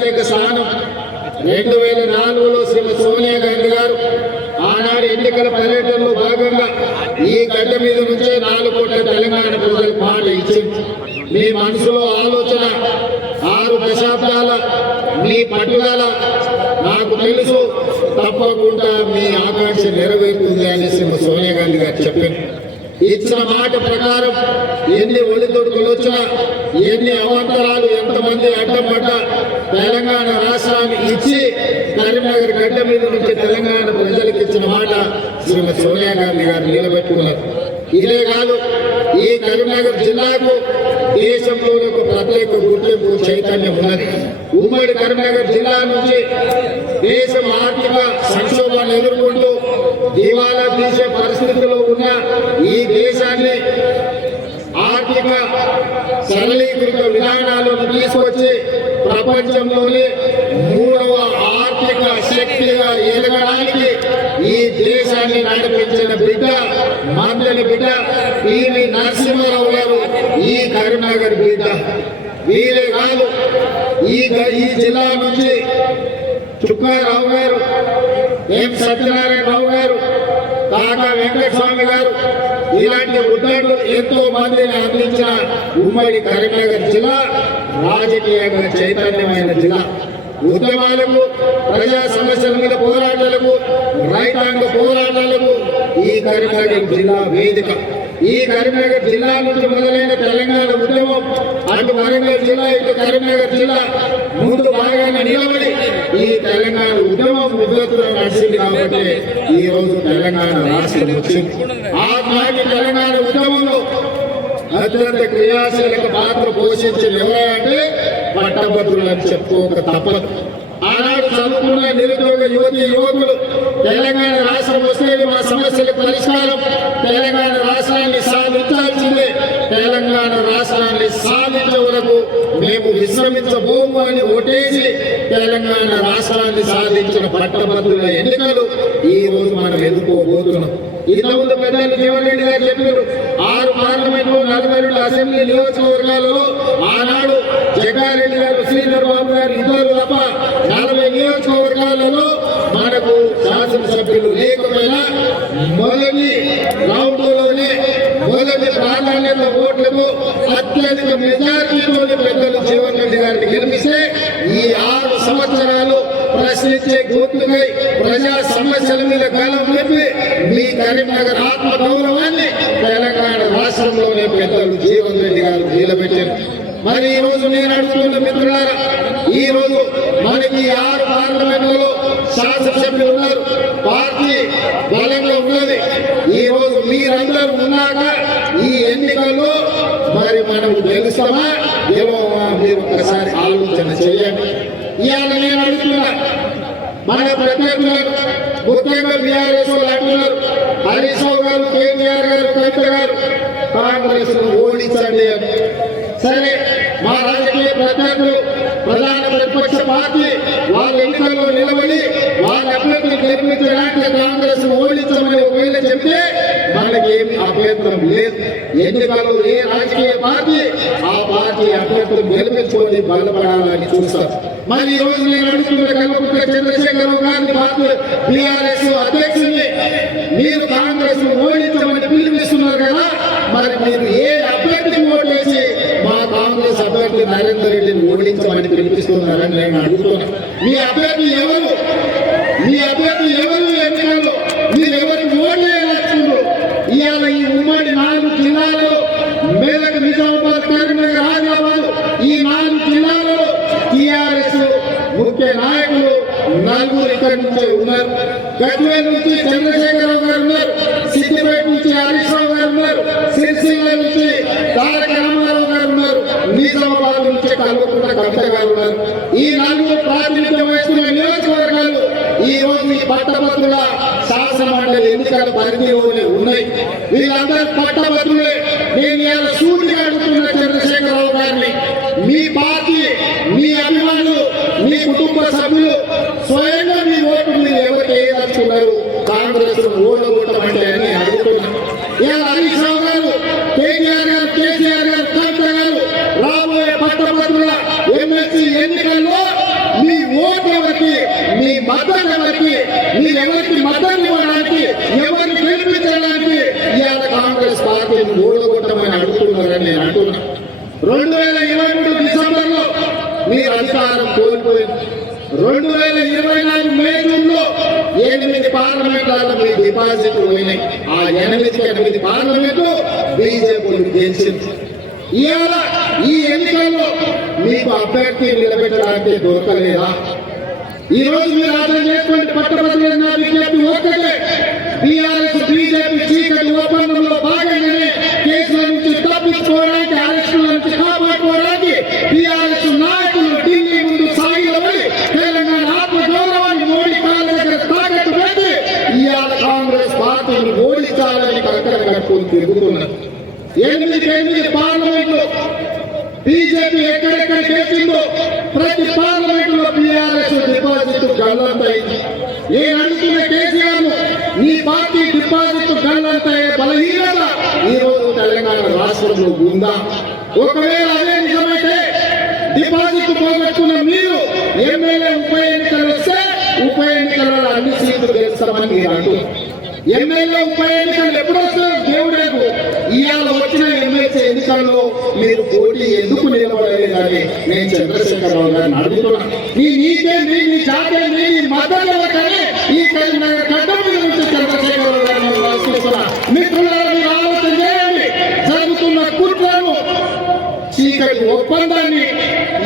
స్థానం 2004లో శ్రీమతి సోనియా గాంధీ గారు ఆనాడు ఎన్నికల పర్యటనలో భాగంగా ఈ గడ్డ మీద నుంచే 4 కోట్ల తెలంగాణ ప్రజలకు మాట ఇచ్చింది. మీ మనసులో ఆలోచన 6 దశాబ్దాల మీ పట్టుదల నాకు తెలుసు, తప్పకుండా మీ ఆకాంక్ష నెరవేరుతుంది అని శ్రీమతి సోనియా గాంధీ గారు చెప్పింది. ఇచ్చిన మాట ప్రకారం ఎన్ని ఒడిదొడుకులు వచ్చినా, ఎన్ని అవాంతరాలు, ఎంతమంది అడ్డం పడ్డా తెలంగాణ రాష్ట్రాన్ని ఇచ్చి కరీంనగర్ గడ్డ మీద నుంచి తెలంగాణ ప్రజలకు ఇచ్చిన మాట శ్రీమతి సోనియా గాంధీ గారు నిలబెట్టుకున్నారు. ఇదే కాదు, ఈ కరీంనగర్ జిల్లాకు దేశంలో ఒక ప్రత్యేక గుర్తింపు చైతన్యం ఉన్నది. ఉమ్మడి కరీంనగర్ జిల్లా నుంచి దేశం ఆర్థిక సంక్షోభాన్ని ఎదుర్కొంటూ దివాలా తీసే పరిస్థితిలో ఉన్న ఈ దేశాన్ని ఆర్థిక సరళీకృత విధానాలను తీసుకొచ్చి ప్రపంచంలోనే 3వ ఆర్థిక శక్తిగా ఎదగడానికి ఈ దేశాన్ని నడిపించిన బిడ్డ, మందలి బిడ్డ పివి నరసింహారావు గారు ఈ కరీంనగర్ బిడ్డ. వీరే కాదు, ఈ జిల్లా నుంచి చుక్కారావు గారు, ఎం సత్యనారాయణరావు గారు, కాకా వెంకటస్వామి గారు ఇలాంటి ఉద్యోగులు ఎంతో మందిని అందించిన ఉమ్మడి కరీంనగర్ జిల్లా రాజకీయంగా చైతన్యమైన జిల్లా. ఉద్యమాలకు, ప్రజా సమస్యల మీద పోరాటాలకు, రైతాంగ పోరాటాలకు ఈ కరీంనగర్ జిల్లా వేదిక. ఈ కరీంనగర్ జిల్లా నుంచి మొదలైన తెలంగాణ ఉద్యమం అటు వరంగల్ జిల్లా, ఇటు కరీంనగర్ జిల్లా ముందు బాగానే నిలబడి ఈ తెలంగాణ ఉద్యమం ఉద్యోగులు నడిచింది కాబట్టి ఈ రోజు తెలంగాణ రాష్ట్రం వచ్చింది. ఆనాటి తెలంగాణ ఉద్యమంలో అత్యంత క్రియాశీలక పాత్ర పోషించిన ఎవరంటే పట్టభద్రులు అని చెప్పుకోక తప్పదు. ఆనాడు చదువుకున్న నిరుద్యోగ యువతి యువకులు తెలంగాణ రాష్ట్రం వస్తే మా సమస్యల పరిష్కారం, తెలంగాణ రాష్ట్రాన్ని సాధించాల్సిందే, తెలంగాణ రాష్ట్రాన్ని సాధించే వరకు మేము విశ్రమించబోము అని ఓటేసి తెలంగాణ రాష్ట్రాన్ని సాధించిన పట్టభద్రుల ఎన్నికలు ఈ రోజు మనం ఎదుర్కోబోతున్నాం. ఇంతకుముందు పెద్దలు జీవన్ రెడ్డి గారు చెప్పారు, 6 పార్లమెంట్లు, 42 అసెంబ్లీ నియోజకవర్గాలలో ఆనాడు జగ్గారెడ్డి గారు, శ్రీధర్ బాబు గారు ఇద్దరు తప్ప 40 నియోజకవర్గాలలో మనకు శాసనసభ్యులు లేకపోయినా మొదటి రౌండ్లోనే మొదటి ప్రాధాన్యత ఓట్లకు అత్యధిక మెజారిటీతో పెద్దలు జీవన్ రెడ్డి గారిని గెలిపిస్తే ఈ 6 సంవత్సరాలు ప్రశ్నించే గొంతుకై ప్రజా సమస్యల మీద కాలం చెప్పి మీ కరీంనగర్ ఆత్మ గౌరవాన్ని తెలంగాణ రాష్ట్రంలోనే పెద్దలు జీవన్ రెడ్డి గారు నిలబెట్టారు. మరి ఈ రోజు నేను అడుగుతున్న మిత్రులారా, ఈ రోజు మనకి 6 పార్లమెంట్లలో శాసనసభ్యులు ఉన్నారు, పార్టీ బలంగా ఉన్నది. ఈ రోజు మీరందరూ ఉన్నాక ఈ ఎన్నికల్లో మరి మనం గెలుస్తామా గెలవమా మీరు ఒకసారి ఆలోచన చేయండి. ఇవాళ నేను అడుగుతున్నా, మన ప్రత్యేక ముఖ్యంగా బీఆర్ఎస్ వాళ్ళు అంటున్నారు, హరీష్ రావు గారు, కేటీఆర్ గారు, కవిత గారు కాంగ్రెస్ ఓడించండి అని. సరే, మా రాజకీయ ప్రత్యేకులు ప్రధాన ప్రతిపక్ష పార్టీ వాళ్ళ ఎన్నికల్లో నిలబడి వాళ్ళ అభ్యర్థులు గెలిపించడానికి కాంగ్రెస్ ఓడించమని ఒకవేళ చెప్తే మనకేమి అభ్యంతరం లేదు. ఎన్నికల్లో ఏ రాజకీయ పార్టీ ఆ పార్టీ అభ్యర్థులు గెలిపించుకొని బలపడాలని చూస్తారు. మరి ఈ రోజు నేను అడుగుతున్న కల్వకుంట్ల చంద్రశేఖరరావు గారిని పార్టీ బీఆర్ఎస్ అధ్యక్షుడిని మీరు కాంగ్రెస్ ఓడించమని పిలుపునిస్తున్నారు కదా, మరి మీరు ఏ అభ్యర్థికి ఓటు వేసి మా కాంగ్రెస్ అభ్యర్థి నరేందర్ రెడ్డిని ఓడించమని పిలిపిస్తున్నారని నేను అడుగుతున్నాను. మీ అభ్యర్థి ఎవరు? మీ అభ్యర్థి ఎవరు? ఎన్నికల్లో మీరు ఎవరికి ఓటు వేయాలనుకున్నారు? ఇవాళ ఈ ఉమ్మడి 4 జిల్లాల్లో మేదక్, నిజామాబాద్, కరీంనగర్, ఆదిలాబాద్ ఈ 4 జిల్లాలలో టీఆర్ఎస్ ముఖ్య నాయకులు 4 ఇక్కడి నుంచే ఉన్నారు. గజ్వేల్ నుంచి చంద్రశేఖరరావు గారు ఉన్నారు, సిద్దిపేట నుంచి హరీష్ రావు గారు ఉన్నారు, సిరిసిల్ల నుంచి తారక రామారావు గారు ఉన్నారు, నిజామాబాద్ నుంచి కల్వకుంట్ల కవిత గారు ఉన్నారు. ఈ 4 ప్రాతినిధ్యం వహిస్తున్న నియోజకవర్గాలు ఈ రోజు ఈ పట్టభద్రుల శాసన మండలి ఎన్నికల పరిధిలోనే ఉన్నాయి. వీళ్ళందరూ పట్టభద్రులే. నేను ఇలా సూటిగా అడుగుతున్న చంద్రశేఖరరావు గారిని, మీ పార్టీ, మీ అభిమానులు, మీ కుటుంబ సభ్యులు స్వయంగా మీ ఓటు మీరు ఎవరికి వేయదలుచుకున్నారు? కాంగ్రెస్ ఓడగొట్టమంటే అని అడుగుతున్నారు. ఇలా హరీష్ రావు గారు, కేటీఆర్ గారు, కేసీఆర్ గారు, కవిత గారు రాబోయే పట్టభద్రుల ఎమ్మెల్సీ ఎన్నికల్లో మద్దతు ఎవరికి, మీరెవరికి మద్దతు ఇవ్వడానికి, ఎవరిని గెలిపించడానికి ఇవాళ కాంగ్రెస్ పార్టీని ఓడగొట్టమని అడుగుతున్నారని నేను అంటున్నా. 2023 డిసెంబర్లో మీరు అధికారం కోల్పోయింది. 2024 మే జూన్లో 8 పార్లమెంట్లలో మీ డిపాజిట్లు పోయినాయి. ఆ 8 పార్లమెంట్లు బీజేపీ గెలిచింది. ఇవాళ ఈ ఎన్నికల్లో మీకు అభ్యర్థి నిలబెట్టడానికి దొరకలేదా? ఈ రోజు మీరు అర్థం చేసుకోండి. పట్టభద్రుల విజ్ఞప్తి ఒక్కటే, బీఆర్ఎస్ బీజేపీ చీకటి ఒప్పందంలో భాగంగానే కేసుల నుంచి తప్పించుకోవడానికి, అరెస్టుల నుంచి కాపాడుకోవడానికి బీఆర్ఎస్ నాయకులు ఢిల్లీ ముందు సాగిలపడి తెలంగాణ ఆత్మ గౌరవాన్ని మోడీ కాళ్ళ దగ్గర తాకట్టు పెట్టి ఇవాళ కాంగ్రెస్ పార్టీని ఓడించాలని కంకర కట్టుకుని తిరుగుతున్నారు. 8 పార్లమెంట్లు బీజేపీ ఎక్కడెక్కడ గెలిచిందో ప్రతి పార్లమెంట్ లో బీఆర్ఎస్ డిపాజిట్ గల్లంతైంది. నేను అడుగుతున్న కేసీఆర్ ను, నీ పార్టీ డిపాజిట్ గల్లంతయ్యే బలహీనత ఈ రోజు తెలంగాణ రాష్ట్రంలో ఉందా? ఒకవేళ అదే నిజమైతే డిపాజిట్ పోగొట్టుకున్న మీరు ఎమ్మెల్యే ఉప ఎన్నికలు వస్తే ఉప ఎన్నికలలో అన్ని సీట్లు గెలుస్తామని మీరు అంటున్నారు. ఎమ్మెల్యే ఉప ఎన్నికలు ఎప్పుడు వస్తారు దేవుడేకు? ఇవాళ వచ్చిన ఎమ్మెల్సీ ఎన్నికల్లో మీరు పోటీ ఎందుకు నిలబడలేదని నేను చంద్రశేఖరరావు గారిని అడుగుతున్నా. నీ జాతీయ నీ మద్దతు కానీ ఈ గడ్డ మీద నుంచి చంద్రశేఖరరావు గారిని ప్రశ్నిస్తున్నా. మిత్రులారా, మీరు ఆలోచన చేయండి. జరుగుతున్న కుట్రను, చీకటి ఒప్పందాన్ని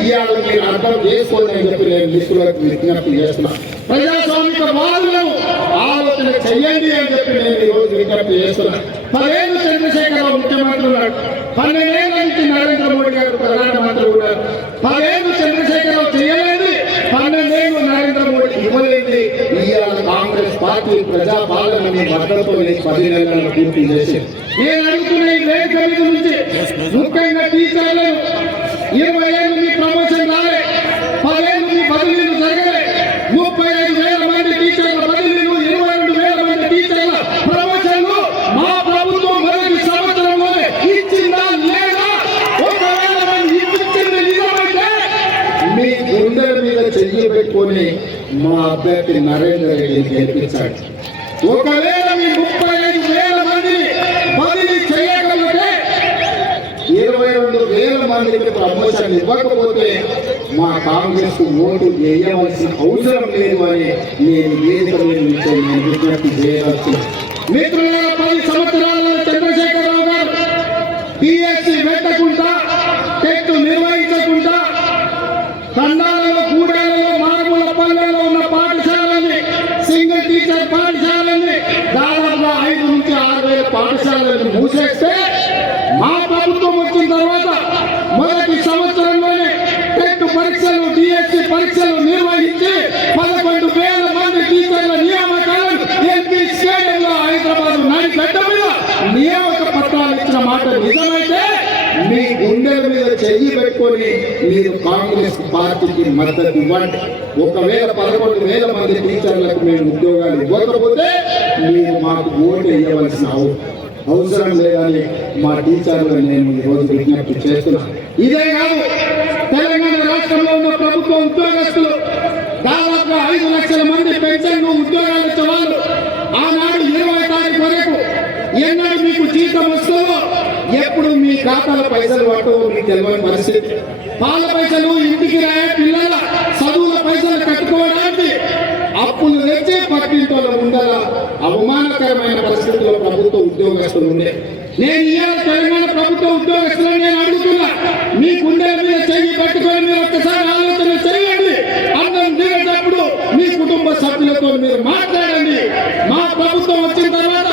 ఇవాళ మీరు అర్థం చేసుకోవాలని చెప్పి నేను మిత్రులకు విజ్ఞప్తి చేస్తున్నా. ప్రజాస్వామిక వాదులను ఆలోచన చెయ్యండి అని చెప్పి నేను ఈ రోజు విజ్ఞప్తి చేస్తున్నా. 10 ఏళ్ళు చంద్రశేఖరరావు ముఖ్యమంత్రి ఉన్నాడు, 12 ఏళ్ళ నుంచి నరేంద్ర మోడీ గారు ప్రధానమంత్రి ఉన్నారు. 10 ఏళ్ళు చంద్రశేఖరరావు చేయలేదు, 12 ఏళ్ళు నరేంద్ర మోడీ ఇవ్వలేదు. ఇవాళ కాంగ్రెస్ పార్టీ ప్రజా పాలనని మద్దతుతో 10 నెలలను పూర్తి చేసింది. నేను అడుగుతున్న ఈ వేదిక మీద నుంచి ముఖ్యంగా టీచర్లను 20 ఏళ్ళు మీ ప్రమోషన్ రాలే, 10 ఏళ్ళు మీ బదిలీలు జరగలే, 35,000 మంది టీచర్ల బదిలీలు, 22,000 మంది టీచర్ల ప్రమోషన్లు మా ప్రభుత్వం మొదటి సంవత్సరంలోనే ఇచ్చిందా లేదా? ఒకవేళ మనం ఇచ్చింది నిజమైతే మీ గుండెల మీద చెయ్యి పెట్టుకొని మా అభ్యర్థి నరేంద్ర రెడ్డిని గెలిపించాడు. ఒకవేళ మీ 35,000 మందిని బదిలీ చేయగలిగితే 22,000 మందికి ప్రమోషన్ ఇవ్వకపోతే మా కాంగ్రెస్ ఓటు వేయవలసిన అవసరం లేదు అని నేను వేదిక మీద నుంచి నేను విజ్ఞప్తి చేయవచ్చు. మిత్రులారా, 10 సంవత్సరాలలో చంద్రశేఖరరావు గారు పిఎస్సి పెట్టకుండా, టెట్ నిర్వహించకుండా, తండాలలో, గూడాలలో, మారుమూల పల్లెల్లో ఉన్న పాఠశాలని, సింగిల్ టీచర్ పాఠశాలని, దాదాపుగా 5 నుంచి 6,000 పాఠశాలను మూసేస్తే మా ప్రభుత్వం వచ్చిన తర్వాత మొదటి సంవత్సరంలోనే టెట్ పరీక్షలు, డిఎస్సి పరీక్షలు నిర్వహించి 11,000 మంది టీచర్ల నియామకాలను ఎంపీ స్టేడియంలో హైదరాబాద్ నడిగడ్డ మీద నియామక పత్రాలు ఇచ్చిన మాట నిజమైతే మీ గుండెల మీద చెయ్యి పెట్టుకొని మీరు కాంగ్రెస్ పార్టీకి మద్దతు ఇవ్వండి. ఒకవేళ 11,000 మంది టీచర్లకు మేము ఉద్యోగాలు ఇవ్వకపోతే మీరు మాకు ఓటు వేయవలసిన అవసరం లేదని మా టీచర్లు నేను ఈరోజు విజ్ఞప్తి చేస్తున్నాను. ఇదే కాదు, తెలంగాణ రాష్ట్రంలో ఉన్న ప్రభుత్వ ఉద్యోగస్తులు దాదాపుగా 5 లక్షల మంది పెన్షన్ ఉద్యోగాలు ఇచ్చే వాళ్ళు ఆనాడు 20వ తారీఖు వరకు ఎన్నడూ మీకు జీతం వస్తుందో, ఎప్పుడు మీ ఖాతాల పైసలు పట్టో మీకు తెలియని పరిస్థితి. పాల పైసలు, ఇంటికి రాయే పిల్లల చదువుల పైసలు కట్టుకోవడానికి అప్పులు తెచ్చి పట్టింటో ఉండాల అవమానకరమైన పరిస్థితుల్లో ప్రభుత్వ ఉద్యోగస్తులు ఉండే. నేను ఇవాళ తెలంగాణ ప్రభుత్వ ఉద్యోగస్తులను నేను అడుగుతున్నా, మీ గుండె మీద చెయ్యి పట్టుకొని మీరు ఒక్కసారి ఆలోచన చేయండి. అన్నం దిగేటప్పుడు మీ కుటుంబ సభ్యులతో మీరు మాట్లాడండి. మా ప్రభుత్వం వచ్చిన తర్వాత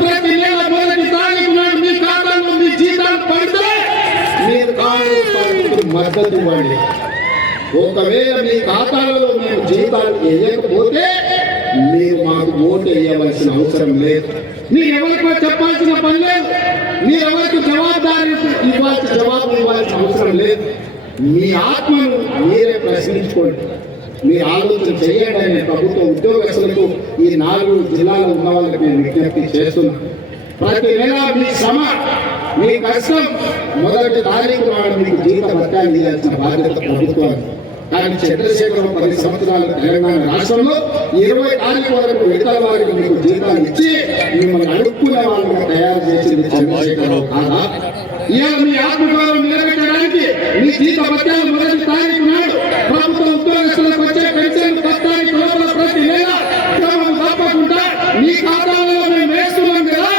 ప్రతి నెల మొదటి తారీఖు నాడు మీ ఖాతాలో మీ జీతాలు పడితే మీరు కాంగ్రెస్ పార్టీకి మద్దతు ఇవ్వండి. ఒకవేళ మీ ఖాతాలలో మేము జీతాలు వేయకపోతే మీరు మాకు ఓటు వేయవలసిన అవసరం లేదు. మీరు ఎవరికో చెప్పాల్సిన పని లేదు. మీరు ఎవరికి జవాబు ఇవ్వాల్సిన అవసరం లేదు. మీ ఆత్మను మీరే ప్రశ్నించుకోండి, మీరు ఆలోచన చేయండి అని ప్రభుత్వ ఉద్యోగస్తులకు ఈ 4 జిల్లాలో ఉన్న వాళ్ళకి నేను విజ్ఞప్తి చేస్తున్నాను. ప్రతి నెల మీ శ్రమ, మీ కష్టం మొదటి తారీఖు నాడు మీకు జీవిత భత్యాలు ఇవ్వాల్సిన బాధ్యత ప్రభుత్వానికి. కానీ చంద్రశేఖరం 10 సంవత్సరాలు తెలంగాణ రాష్ట్రంలో 20 తారీఖు వరకు విడతల వారికి మీకు జీతాలు ఇచ్చి మిమ్మల్ని అడుక్కునే వాళ్ళుగా తయారు చేసింది చంద్రశేఖరం కాదా? ఇవాళ మీ ఆత్మగౌరవం నిలబెట్టడానికి మీ జీత భత్యాలు 1వ తారీఖు నాడు ప్రభుత్వ ఉద్యోగస్తులకు వచ్చే పెన్షన్ 10 తారీఖు లోపల ప్రతి నెల క్రమం తప్పకుండా మీ ఖాతాలో మేము వేస్తున్నాం కదా.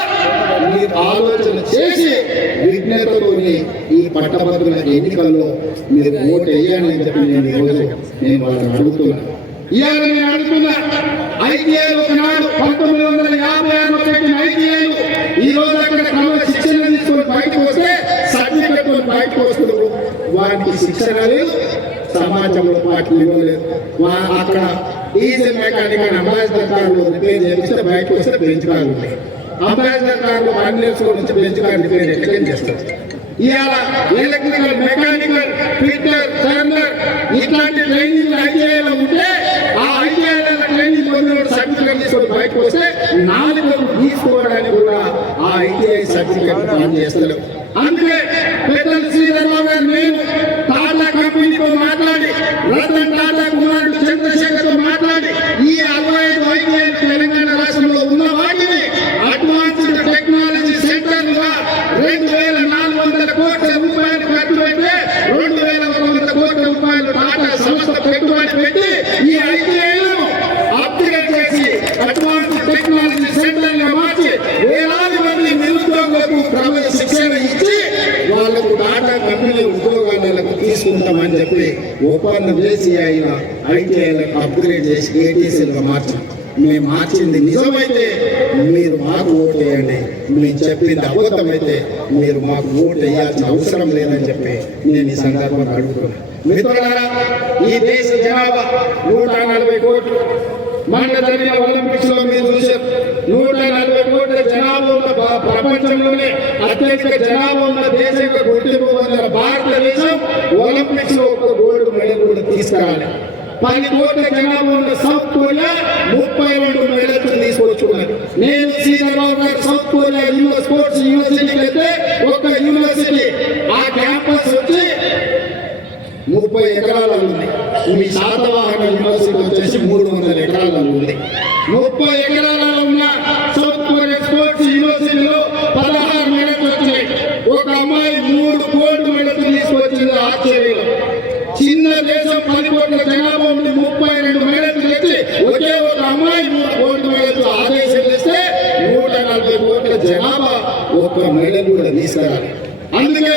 మీరు ఆలోచన చేసి విజ్ఞతతోని ఈ పట్టభద్రుల ఎన్నికల్లో మీరు ఓటు వేయాలని చెప్పి నేను వాళ్ళని అడుగుతున్నా. ఇవాళ నేను అడుగుతున్నా, ఐటీఐలు ఒకనాడు 1956 పెట్టిన ఐటీఐలు ఈ రోజు అక్కడ శిక్షణ తీసుకొని బయటకు వస్తే సర్టిఫికెట్ బయటకు వస్తున్నారు. వారికి శిక్షణ లేదు, సమాజంలో పార్టీలు ఇవ్వలేదు. అక్కడ డీజిల్ మెకానిక్ అని అంబాసిడర్ కార్లు రిపేర్ చేస్తే బయటకు వస్తే బెంచ్ కార్లు ఉన్నాయి. అంబాసిడర్ కార్లు 1 years నుంచి బెంచ్ కార్లు రిపేర్ ఎక్కడ చేస్తారు? ఇవాళ ఎలక్ట్రికల్, మెకానికల్, ఫిట్టర్, టర్నర్ ఇట్లాంటి ట్రైనింగ్ ఐటీఐలో ఉంటే ఆ ఐటీఐల ట్రైనింగ్ పొందిన సర్టిఫికెట్ తీసుకొని బయటకు వస్తే 4 తీసుకోవడానికి కూడా ఆ ఐటీఐ సర్టిఫికెట్ పనిచేస్తారు. అందుకే పెద్దలు శ్రీధర్రావు గారు నేను టాటా కంపెనీతో మాట్లాడి, రతన్ టాటా కుమారుడు చంద్రశేఖర్తో మాట్లాడి ఈ 65 ఐటీఐ తెలంగాణ రాష్ట్రంలో ఉన్న వాటిని అడ్వాన్స్డ్ టెక్నాలజీ సెంటర్లుగా 2,400 కోట్ల రూపాయలు ఖర్చు పెట్టి 2,100 కోట్ల రూపాయలు టాటా సంస్థ పెట్టుబడి పెట్టి ఈ ఐటీఐలను అప్గ్రేడ్ చేసి అడ్వాన్స్డ్ టెక్నాలజీ సెంటర్లుగా మార్చి వేలాది మంది నిరుద్యోగులకు క్రమశిక్షణ ఇచ్చి వాళ్లకు టాటా కంపెనీ ఉద్యోగాలకు తీసుకుంటామని చెప్పి ఒప్పందం చేసి ఆయన ఐటీఐలకు అప్గ్రేడ్ చేసి ఏటీసీలుగా మార్చాం. మేము మార్చింది నిజమైతే మీరు మాకు ఓటు వేయండి, మేము చెప్పింది అబద్ధమైతే మీరు మాకు ఓటు వేయాల్సిన అవసరం లేదని చెప్పి నేను ఈ సందర్భంగా అడుగుతున్నాను. మిత్రులారా, ఈ దేశ జనాభా 140 కోట్లు. మన జరిగిన ఒలింపిక్స్ లో మీరు చూసారు, 140 కోట్ల జనాభా ఉన్న ప్రపంచంలోనే అత్యధిక జనాభా ఉన్న దేశంగా గుర్తింపు పొందిన భారతదేశం ఒలింపిక్స్ లో 1 గోల్డ్ మెడల్ కూడా తీసుకురాలి. 10 కోట్ల జనాభా ఉన్న సౌత్ కొరియా 32 మెడల్స్ తీసుకొచ్చుకున్నారు. నేను శ్రీధర్రావు గారు సౌత్ కొరియా స్పోర్ట్స్ యూనివర్సిటీకి అయితే ఒక యూనివర్సిటీ ఆ క్యాంపస్ వచ్చి 30 ఎకరాలు ఉంది. మీ శాతవాహన యూనివర్సిటీ వచ్చేసి 300 ఎకరాలు ఉంది. 30 ఎకరాలలో ఉన్న సౌత్ కొరియా స్పోర్ట్స్ యూనివర్సిటీలో 16 మెడల్స్ వచ్చినాయి. ఒక అమ్మాయి 3 గోల్డ్ మెడల్స్ తీసుకొచ్చింది. ఆశ్చర్యం. చిన్న దేశం 10 కోట్ల జనాభా ఉండి 32 మెడల్స్ తెచ్చి ఒకే ఒక అమ్మాయి 3 గోల్డ్ మెడల్స్ ఆదేశం చేస్తే 140 కోట్ల జనాభా 1 మెడల్ కూడా తీసుకురాలి. అందుకే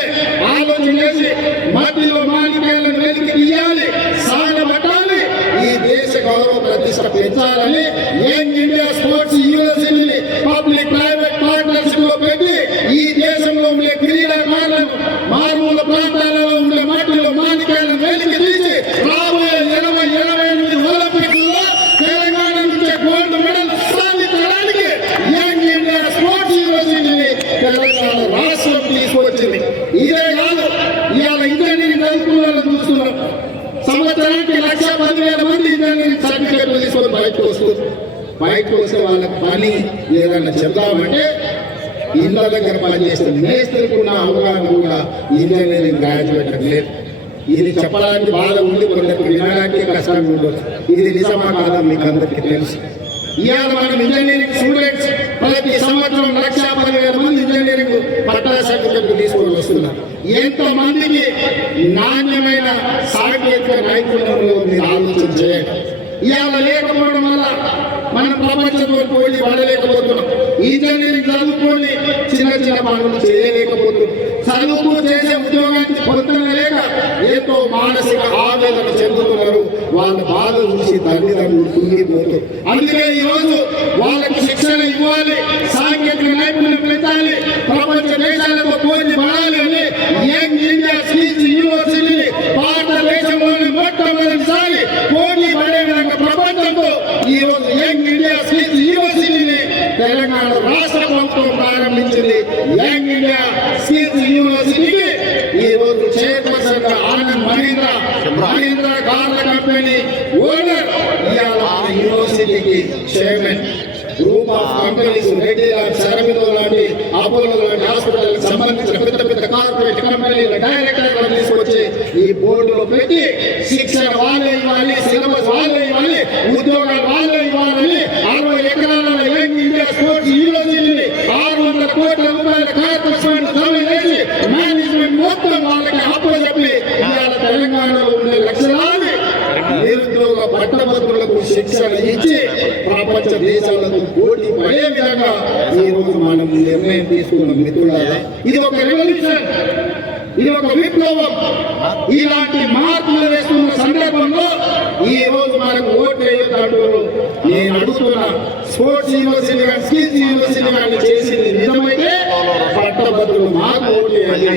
ఆలోచన చేసి మట్టిలో మాణిక్యాలను వెలికి తీయాలి, సాగబట్టాలి, ఈ దేశ గౌరవ ప్రతిష్ట పెంచాలని యంగ్ ఇండియా స్పోర్ట్స్ యూనివర్సిటీని పబ్లిక్ ప్రైవేట్ పార్ట్నర్షిప్ లో పెట్టి ఈ దేశంలో ఉండే క్రీడాకారులను మారుమూల ప్రాంతాలలో ఉండే మట్టిలో మాణిక్యాలను వెలికి తీసి రాబోయే 2028 ఒలింపిక్స్ లో తెలంగాణ నుంచి గోల్డ్ మెడల్ సాధించడానికి యంగ్ ఇండియా స్పోర్ట్స్ యూనివర్సిటీని తెలంగాణ రాష్ట్రం తీసుకొచ్చింది. ఇదే కాదు, ఇవాళ ఇంజనీరింగ్ చదువుకున్న చూస్తున్నాం. సంవత్సరానికి 1,10,000 మంది ఇంజనీరింగ్ సర్టిఫికేట్లు తీసుకొని బయటకు వస్తుంది. బయటకు వస్తే వాళ్ళకి పని ఏదన్నా చెప్దామంటే ఇళ్ళ దగ్గర పనిచేస్తే మేస్త్రికి ఉన్న అవగాహన కూడా ఇంజనీరింగ్ గ్రాడ్యుయేట్ లేదు. ఇది చెప్పడానికి బాధ ఉంది, కొందరికి వినడానికి కష్టంగా ఉండొచ్చు. ఇది నిజమా కాదా మీకు అందరికీ తెలుసు. ఇవాళ మనం ఇంజనీరింగ్ స్టూడెంట్స్ ప్రతి సంవత్సరం 1,10,000 మంది ఇంజనీరింగ్ పట్టా సర్టిఫికెట్ తీసుకొని వస్తున్నారు. ఎంతమందికి నాణ్యమైన సాంకేతిక నైపుణ్యంలో మీరు ఆలోచన చేయండి. ఇవాళ లేకపోవడం వల్ల మనం ప్రపంచంతో పోటీ పడలేకపోతున్నాం. ఇంజనీరింగ్ చదువుకొని చిన్న పనులు చేయలేకపోతున్నాం. చదువుకు చేసే ఉద్యోగానికి పొందడం లేక ఎంతో మానసిక ఆవేదన చెందుతున్నారు. వాళ్ళ బాధ చూసి తల్లిదండ్రులు కుంగిపోతారు. అందుకే ఈ రోజు వాళ్ళకి శిక్షణ ఇవ్వాలి, సాంకేతిక నైపుణ్యం పెంచాలి, ప్రపంచ దేశాలతో పోటీ పడాలి అని యంగ్ ఇండియా స్కిల్స్ యూనివర్సిటీని భారతదేశంలోని మొట్టమొదటిసారి పోటీ పడే విధంగా ప్రపంచంతో ఈ రోజు యంగ్ ఇండియా స్కిల్స్ యూనివర్సిటీని తెలంగాణ రాష్ట్ర ప్రభుత్వం ప్రారంభించింది. యంగ్ ఇండియా స్కిల్స్ యూనివర్సిటీకి ఈ రోజు చైర్పర్సన్ ఆనంద్ మహీంద్ర కార్ల కంపెనీ ఓనర్, ఇవాళ యూనివర్సిటీకి chairman. Group of companies Reddy లాంటి శరమితో లాంటి అపోలో లాంటి హాస్పిటల్కి సంబంధించిన పెద్ద పెద్ద కార్పొరేట్ కంపెనీల డైరెక్టర్లను తీసుకొచ్చి ఈ బోర్డులో పెట్టి శిక్షణ వాళ్ళే ఇవ్వాలి, సిలబస్ వాళ్ళే ఇవ్వాలి, ఉద్యోగాలు వాళ్ళే ఇవ్వాలని 60 ఎకరాల యంగ్ ఇండియా స్పోర్ట్స్ యూనివర్సిటీని 600 కోట్ల రూపాయల కార్పొరేషన్ వేసి మేనేజ్మెంట్ మొత్తం వాళ్ళకి అప్పచెప్పి ఇవాళ తెలంగాణలో ఉండే లక్షలాది నిరుద్యోగ పట్టభద్రులకు శిక్షణ ఇచ్చి ప్రపంచ దేశాలకు పోటీ పడే విధంగా ఈ రోజు మనం నిర్ణయం తీసుకున్న మిత్రులారా, ఇది ఒక రెవల్యూషన్, ఇది ఒక విప్లవం. ఇలాంటి మార్పులు వేస్తున్న సందర్భంలో ఈ రోజు మనకు ఓటు వేయటాడు. నేను అడుగుతున్నా, స్పోర్ట్స్ యూనివర్సిటీ కానీ స్కిల్స్ యూనివర్సిటీ కానీ చేసింది నిజమైతే పట్టభద్రులు మాకు ఓటు వేయాలి.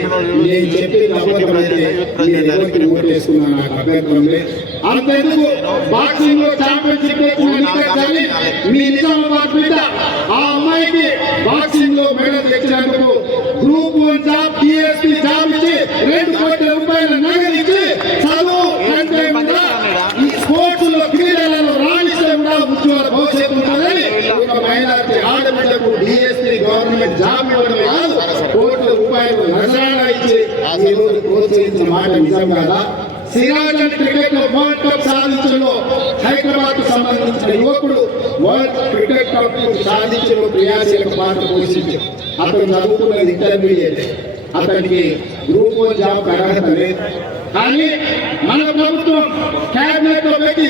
నేను చెప్పింది అబద్ధమైతే నేను ఎవరికి ఓటు వేస్తున్నా నాకు అభ్యంతరం లేదు. అంతెందుకు బాక్సింగ్ లో ఛాంపియన్షిప్ మీ నిజామాబాద్ బిడ్డ ఆ అమ్మాయికి బాక్సింగ్ లో మెడల్ తెచ్చినందుకు గ్రూప్ 1 జాబ్ DSP జాబ్ ఇచ్చి 2 కోట్ల రూపాయల నగదు ఇచ్చి చదువు అంటే ఈ స్పోర్ట్స్ లో క్రీడలలో రాణిస్తే కూడా ఉజ్వల భవిష్యత్తు ఉంటుందని ఒక మైనారిటీ ఆడబిడ్డకు DSP గవర్నమెంట్ జాబ్ ఇవ్వడం కాదు, కోట్ల రూపాయలు నజరానా ఇచ్చి ఈ రోజు ప్రోత్సహించిన మాట నిజం కాదా? సిరాజ్ క్రికెట్ లో వరల్డ్ కప్ సాధించడంలో హైదరాబాద్ కు సంబంధించిన యువకుడు వరల్డ్ క్రికెట్ కప్ సాధించడంలో క్రియాశీలక పాత్ర పోషించారు. అతను చదువుకున్నది ఇంటర్మీడియట్, అతనికి గ్రూప్ 1 జాబ్ అర్హత లేదు. కానీ మన ప్రభుత్వం క్యాబినెట్ లో పెట్టి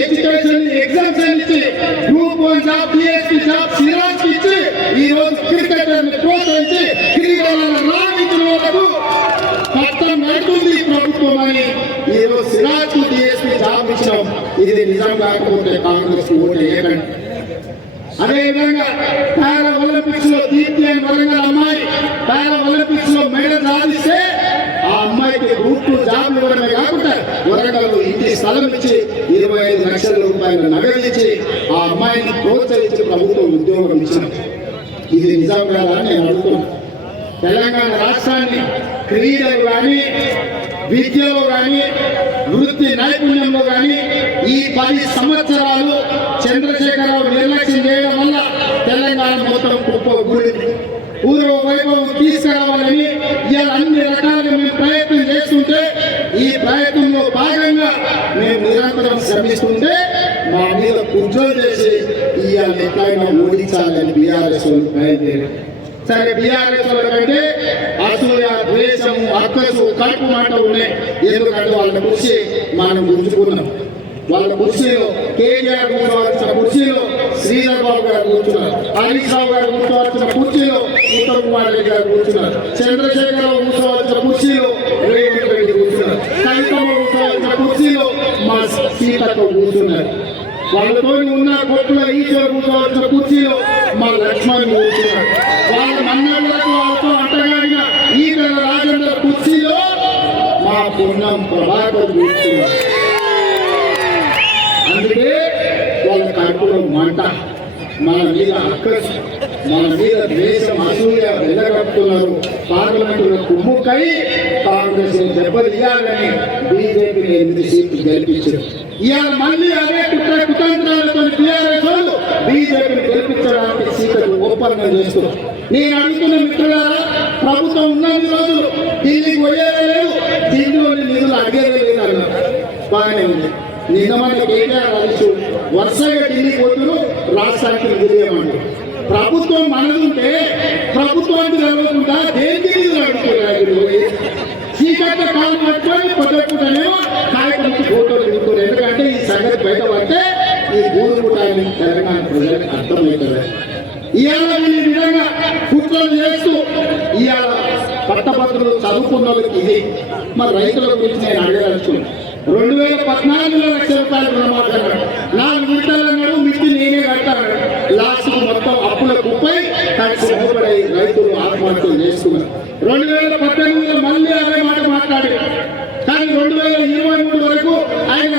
ఎడ్యుకేషన్ ఎగ్జామ్స్ ఇచ్చి group 1 job DSP job Siraj ఇచ్చి ఈ రోజు క్రికెట్ ప్రోత్సహించి క్రీడలను రాణించిన వాళ్ళకు పట్టం నడుతుంది ప్రభుత్వం అని ఈ రోజు సిరాజ్ కు DSP జాబ్ ఇచ్చాం. ఇది నిజం కాకపోతే కాంగ్రెస్ ఓటు వేయకండి. అదేవిధంగా పారా ఒలింపిక్స్ లో దీప్తి అని వరంగల్ అమ్మాయి పారా ఒలింపిక్స్ లో మెడల్ సాధిస్తే ఆ అమ్మాయికి గ్రూప్ 2 జాబ్ ఇవ్వడమే కాకుండా వరంగల్ ఇంటి స్థలం ఇచ్చి 25 లక్షల రూపాయల నగదు ఇచ్చి ఆ అమ్మాయిని ప్రోత్సహించి ప్రభుత్వం ఉద్యోగం ఇచ్చిన ఇది నిజం కాదా అని నేను అడుగుతున్నాను. తెలంగాణ రాష్ట్రాన్ని క్రీడలు కానీ విద్యలో కానీ వృత్తి నైపుణ్యంలో కానీ ఈ 10 సంవత్సరాలు చంద్రశేఖరరావు నిర్లక్ష్యం చేయడం వల్ల తెలంగాణ మొత్తం కుప్పకూలింది. పూర్వ వైభవం తీసుకురావాలని ఇవాళ అన్ని రకాలుగా మేము ప్రయత్నం చేస్తుంటే ఈ ప్రయత్నంలో భాగంగా మేము నిరంతరం శ్రమిస్తుంటే మా మీద కుట్రలు చేసి ఇవాళ ఎట్లయినా ఓడించాలని బీఆర్ఎస్ వాళ్ళు ప్రయత్నం. సరే, బీఆర్ఎస్ కంటే అసూయ, ద్వేషము, అక్కసు, కడుపు మాట ఉన్నాయి. ఎందుకంటే వాళ్ళ కృషి మనం గుంజుకున్నాం. వాళ్ళ కుర్చీలో కేటీఆర్ కూర్చోవలసిన కుర్చీలో శ్రీధర్ బాబు గారు కూర్చున్నారు, హరీష్ రావు గారు కూర్చోవలసిన కుర్చీలో ఉత్తమ్ కుమార్ రెడ్డి గారు కూర్చున్నారు, చంద్రశేఖరరావు కూర్చోవలసిన కుర్చీలో రేవంత్ రెడ్డి కూర్చున్నారు, కవితమ్మ కూర్చోవలసిన కుర్చీలో మా సీతక్క కూర్చున్నారు. వాళ్ళతో ఉన్న కొట్టుల ఈశ్వర్ కూర్చోవలసిన కుర్చీలో మా లక్ష్మణ్ కూర్చున్నారు. వాళ్ళ మన్నాళ్ళకు వాళ్ళతో అంటగాడిన ఈటల రాజేంద్ర కుర్చీలో మా పొన్నం ప్రభాకర్ కూర్చున్నారు. అందుకే వాళ్ళ కడుపులో మంట, మన మీద అక్కసు, మన మీద ద్వేషం, అసూయ వెళ్ళగట్టుకున్నారు. పార్లమెంటులో కుమ్ముకై కాంగ్రెస్ దెబ్బతీయాలని బీజేపీని 8 సీట్లు గెలిపించారు. ఇవాళ మళ్ళీ అదే కుతంత్రాలతో టీఆర్ఎస్ వాళ్ళు బీజేపీని గెలిపించడానికి సీట్లకు ఒప్పందం చేస్తున్నారు. నేను అడుగుతున్న మిత్రులారా, ప్రభుత్వం ఉన్నన్ని రోజులు ఢిల్లీకి పోయేదే లేదు, ఢిల్లీలోని నిధులు అడిగేదే లేదు అన్నారు. బాగానే ఉంది. నిజమైన కేటీఆర్ అవచ్చు వరుసగా ఢిల్లీకి పోతున్నారు, రాష్ట్రానికి నిధులు ఇవ్వమంటారు. ప్రభుత్వం మనదుంటే ప్రభుత్వానికి జరగకుండా దేనికి నిధులు అడుగుతున్నారు. చీకట్ల కాలు పట్టుకొని పొద్దుకుంటేనేమో కార్యక్రమం ఫోటోలు దిగుతారు. ఎందుకంటే ఈ సంగతి బయటపడితే ఈ గూడుకుంటాయని తెలంగాణ ప్రజలకు అర్థమవుతుంది. ఇవాళ ఈ విధంగా కుట్రలు చేస్తూ ఇవాళ పట్టభద్రులు చదువుకున్న వాళ్ళకి ఇది మరి రైతుల గురించి నేను అడగదలుచుకున్నాను. 2014లో ₹1,00,000 రుణమాఫీ, 4 విడతలన్నాడు, మిత్తి నేనే కట్టాను. లాస్ట్ మొత్తం అప్పుల కుప్పై కలిసి మూపడై రైతులు ఆత్మహత్యలు చేసుకున్నారు. 2018లో మళ్ళీ అదే మాట మాట్లాడి, కానీ 2023 వరకు ఆయన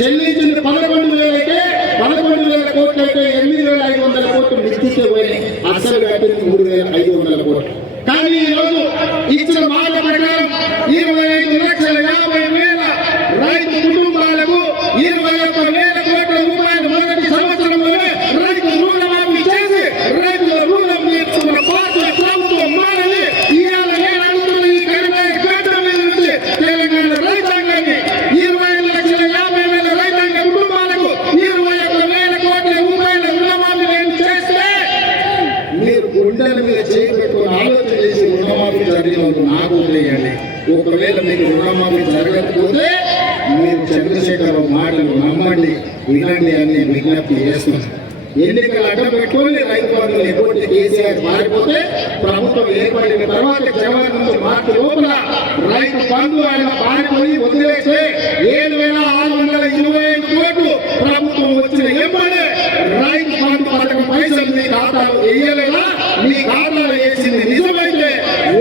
చెల్లించింది 11,000 అయితే 11,000 కోట్లు అయితే 8,500 కోట్లు మిత్తికే పోయినాయి. అసలు కట్టింది 3,500 కోట్లు. కానీ ఈ రోజు ఇచ్చిన మాట ప్రకారం 25,50,000 రైతు కుటుంబాలకు 21,000 కోట్ల రూపాయలు మొదటి సంవత్సరంలోనే రైతు రుణ మాటలు నమ్మండి, వినండి అని నేను విజ్ఞప్తి చేస్తున్నాను. ఎన్నికలు అడ్డం పెట్టుకొని రైతు బంధువులు ఎటువంటి కేసీఆర్ మారిపోతే ప్రభుత్వం ఏర్పడిన తర్వాత జగన్ నుంచి మార్చి లోపల రైతు బంధు ఆయన పారిపోయి వదిలేస్తే 7,625 కోట్లు ప్రభుత్వం వచ్చిన ఏమనే రైతు బంధు పథకం పైసలు మీ ఖాతాలో వేయలేదా? మీ ఖాతాలో వేసింది నిజమైతే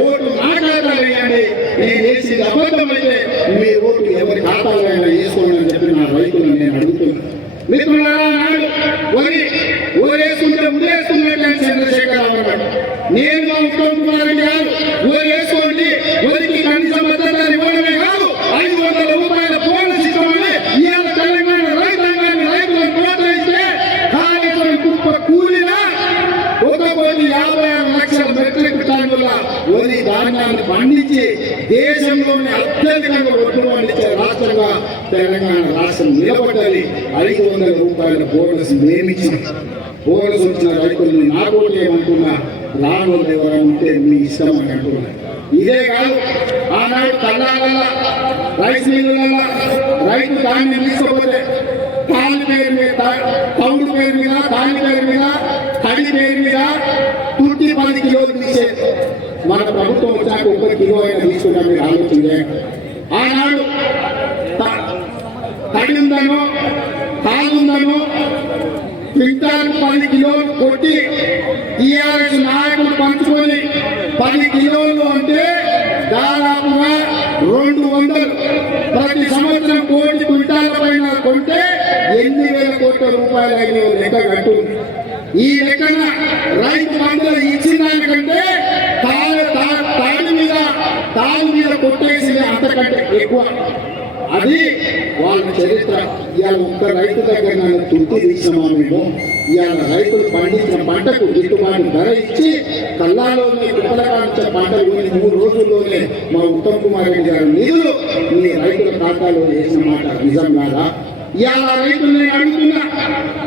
ఓటు నా ఖాతాలో వేయండి, నేను వేసింది అబద్ధమైతే మీ ఓటు ఎవరి ఖాతాలో అయినా వేసుకోండి అని చెప్పి నా రైతులను నేను అడుగుతున్నాను. మిత్రులారా, నాడు ఓరేసుకుంటే ఉరేసుకున్నట్టు చంద్రశేఖరరావు గారు, నేను మా ఉత్తమ్ కుమార్ రెడ్డి గారు ఓరేసుకోండి, వరికి కనీస మద్దతు ఇవ్వడమే కాదు 500 రూపాయల బోనస్ ఇస్తామని ఇవాళ తెలంగాణ రైతాంగాన్ని రైతులను ప్రోత్సహిస్తే కాళేశ్వరం కుప్ప కూలినా 1,56 లక్షల మెట్రిక్ టన్నుల వరి ధాన్యాన్ని పండించి దేశంలోనే అత్యధికంగా ఒడ్లు పండించే రాష్ట్రంగా తెలంగాణ రాష్ట్రం నిలబడ్డది. 500 రూపాయల బోనస్ నియమించిన బోనస్ వచ్చిన రైతుల్ని నాకోటి ఏమంటున్నా, రాను ఎవరైనా ఉంటే మీ ఇష్టం అని అంటున్నా. ఇదే కాదు, ఆనాడు కళ్ళాల రైస్ మిల్లుల రైతు ధాన్యం తీసుకపోతే తాళి పేరు మీద, తౌడు పేరు మీద, తాళి పేరు మీద, తడి పేరు మీద తుట్టి 10 కిలోలు తీసేది. మన ప్రభుత్వం వచ్చాక 1 కిలో అయినా తీసుకున్నా మీరు ఆలోచన చేయండి. ఆనాడు తడి ఉందనో తాగుందనో క్వింటాల్ 10 కిలోలు కొట్టి టీఆర్ఎస్ నాయకులు పంచుకొని 10 కిలోలు అంటే దాదాపుగా 200 ప్రతి సంవత్సరం కోటి క్వింటాల పైన కొంటే 8,000 కోట్ల రూపాయలు అయిన లెక్క కట్టుంది. ఈ లెక్కన రైతు బంధువులు ఇచ్చిన దానికంటే తాగు మీద కొట్టేసింది అంతకంటే ఎక్కువ. అది వాళ్ళ చరిత్ర. ఇవాళ ఒక్క రైతు దగ్గర నన్ను తుట్టి తీసినామా మేము? ఇవాళ రైతులు పండించిన పంటకు గిట్టుబాటు ధర ఇచ్చి కల్లాలోనే కుప్పలకాంచే పంటలు కొని 3 రోజుల్లోనే మా ఉత్తమ్ కుమార్ రెడ్డి గారి నిధులు మీ రైతుల ఖాతాలో వేసిన మాట నిజం కాదా? ఇవాళ రైతులు నేను అడుగుతున్నా,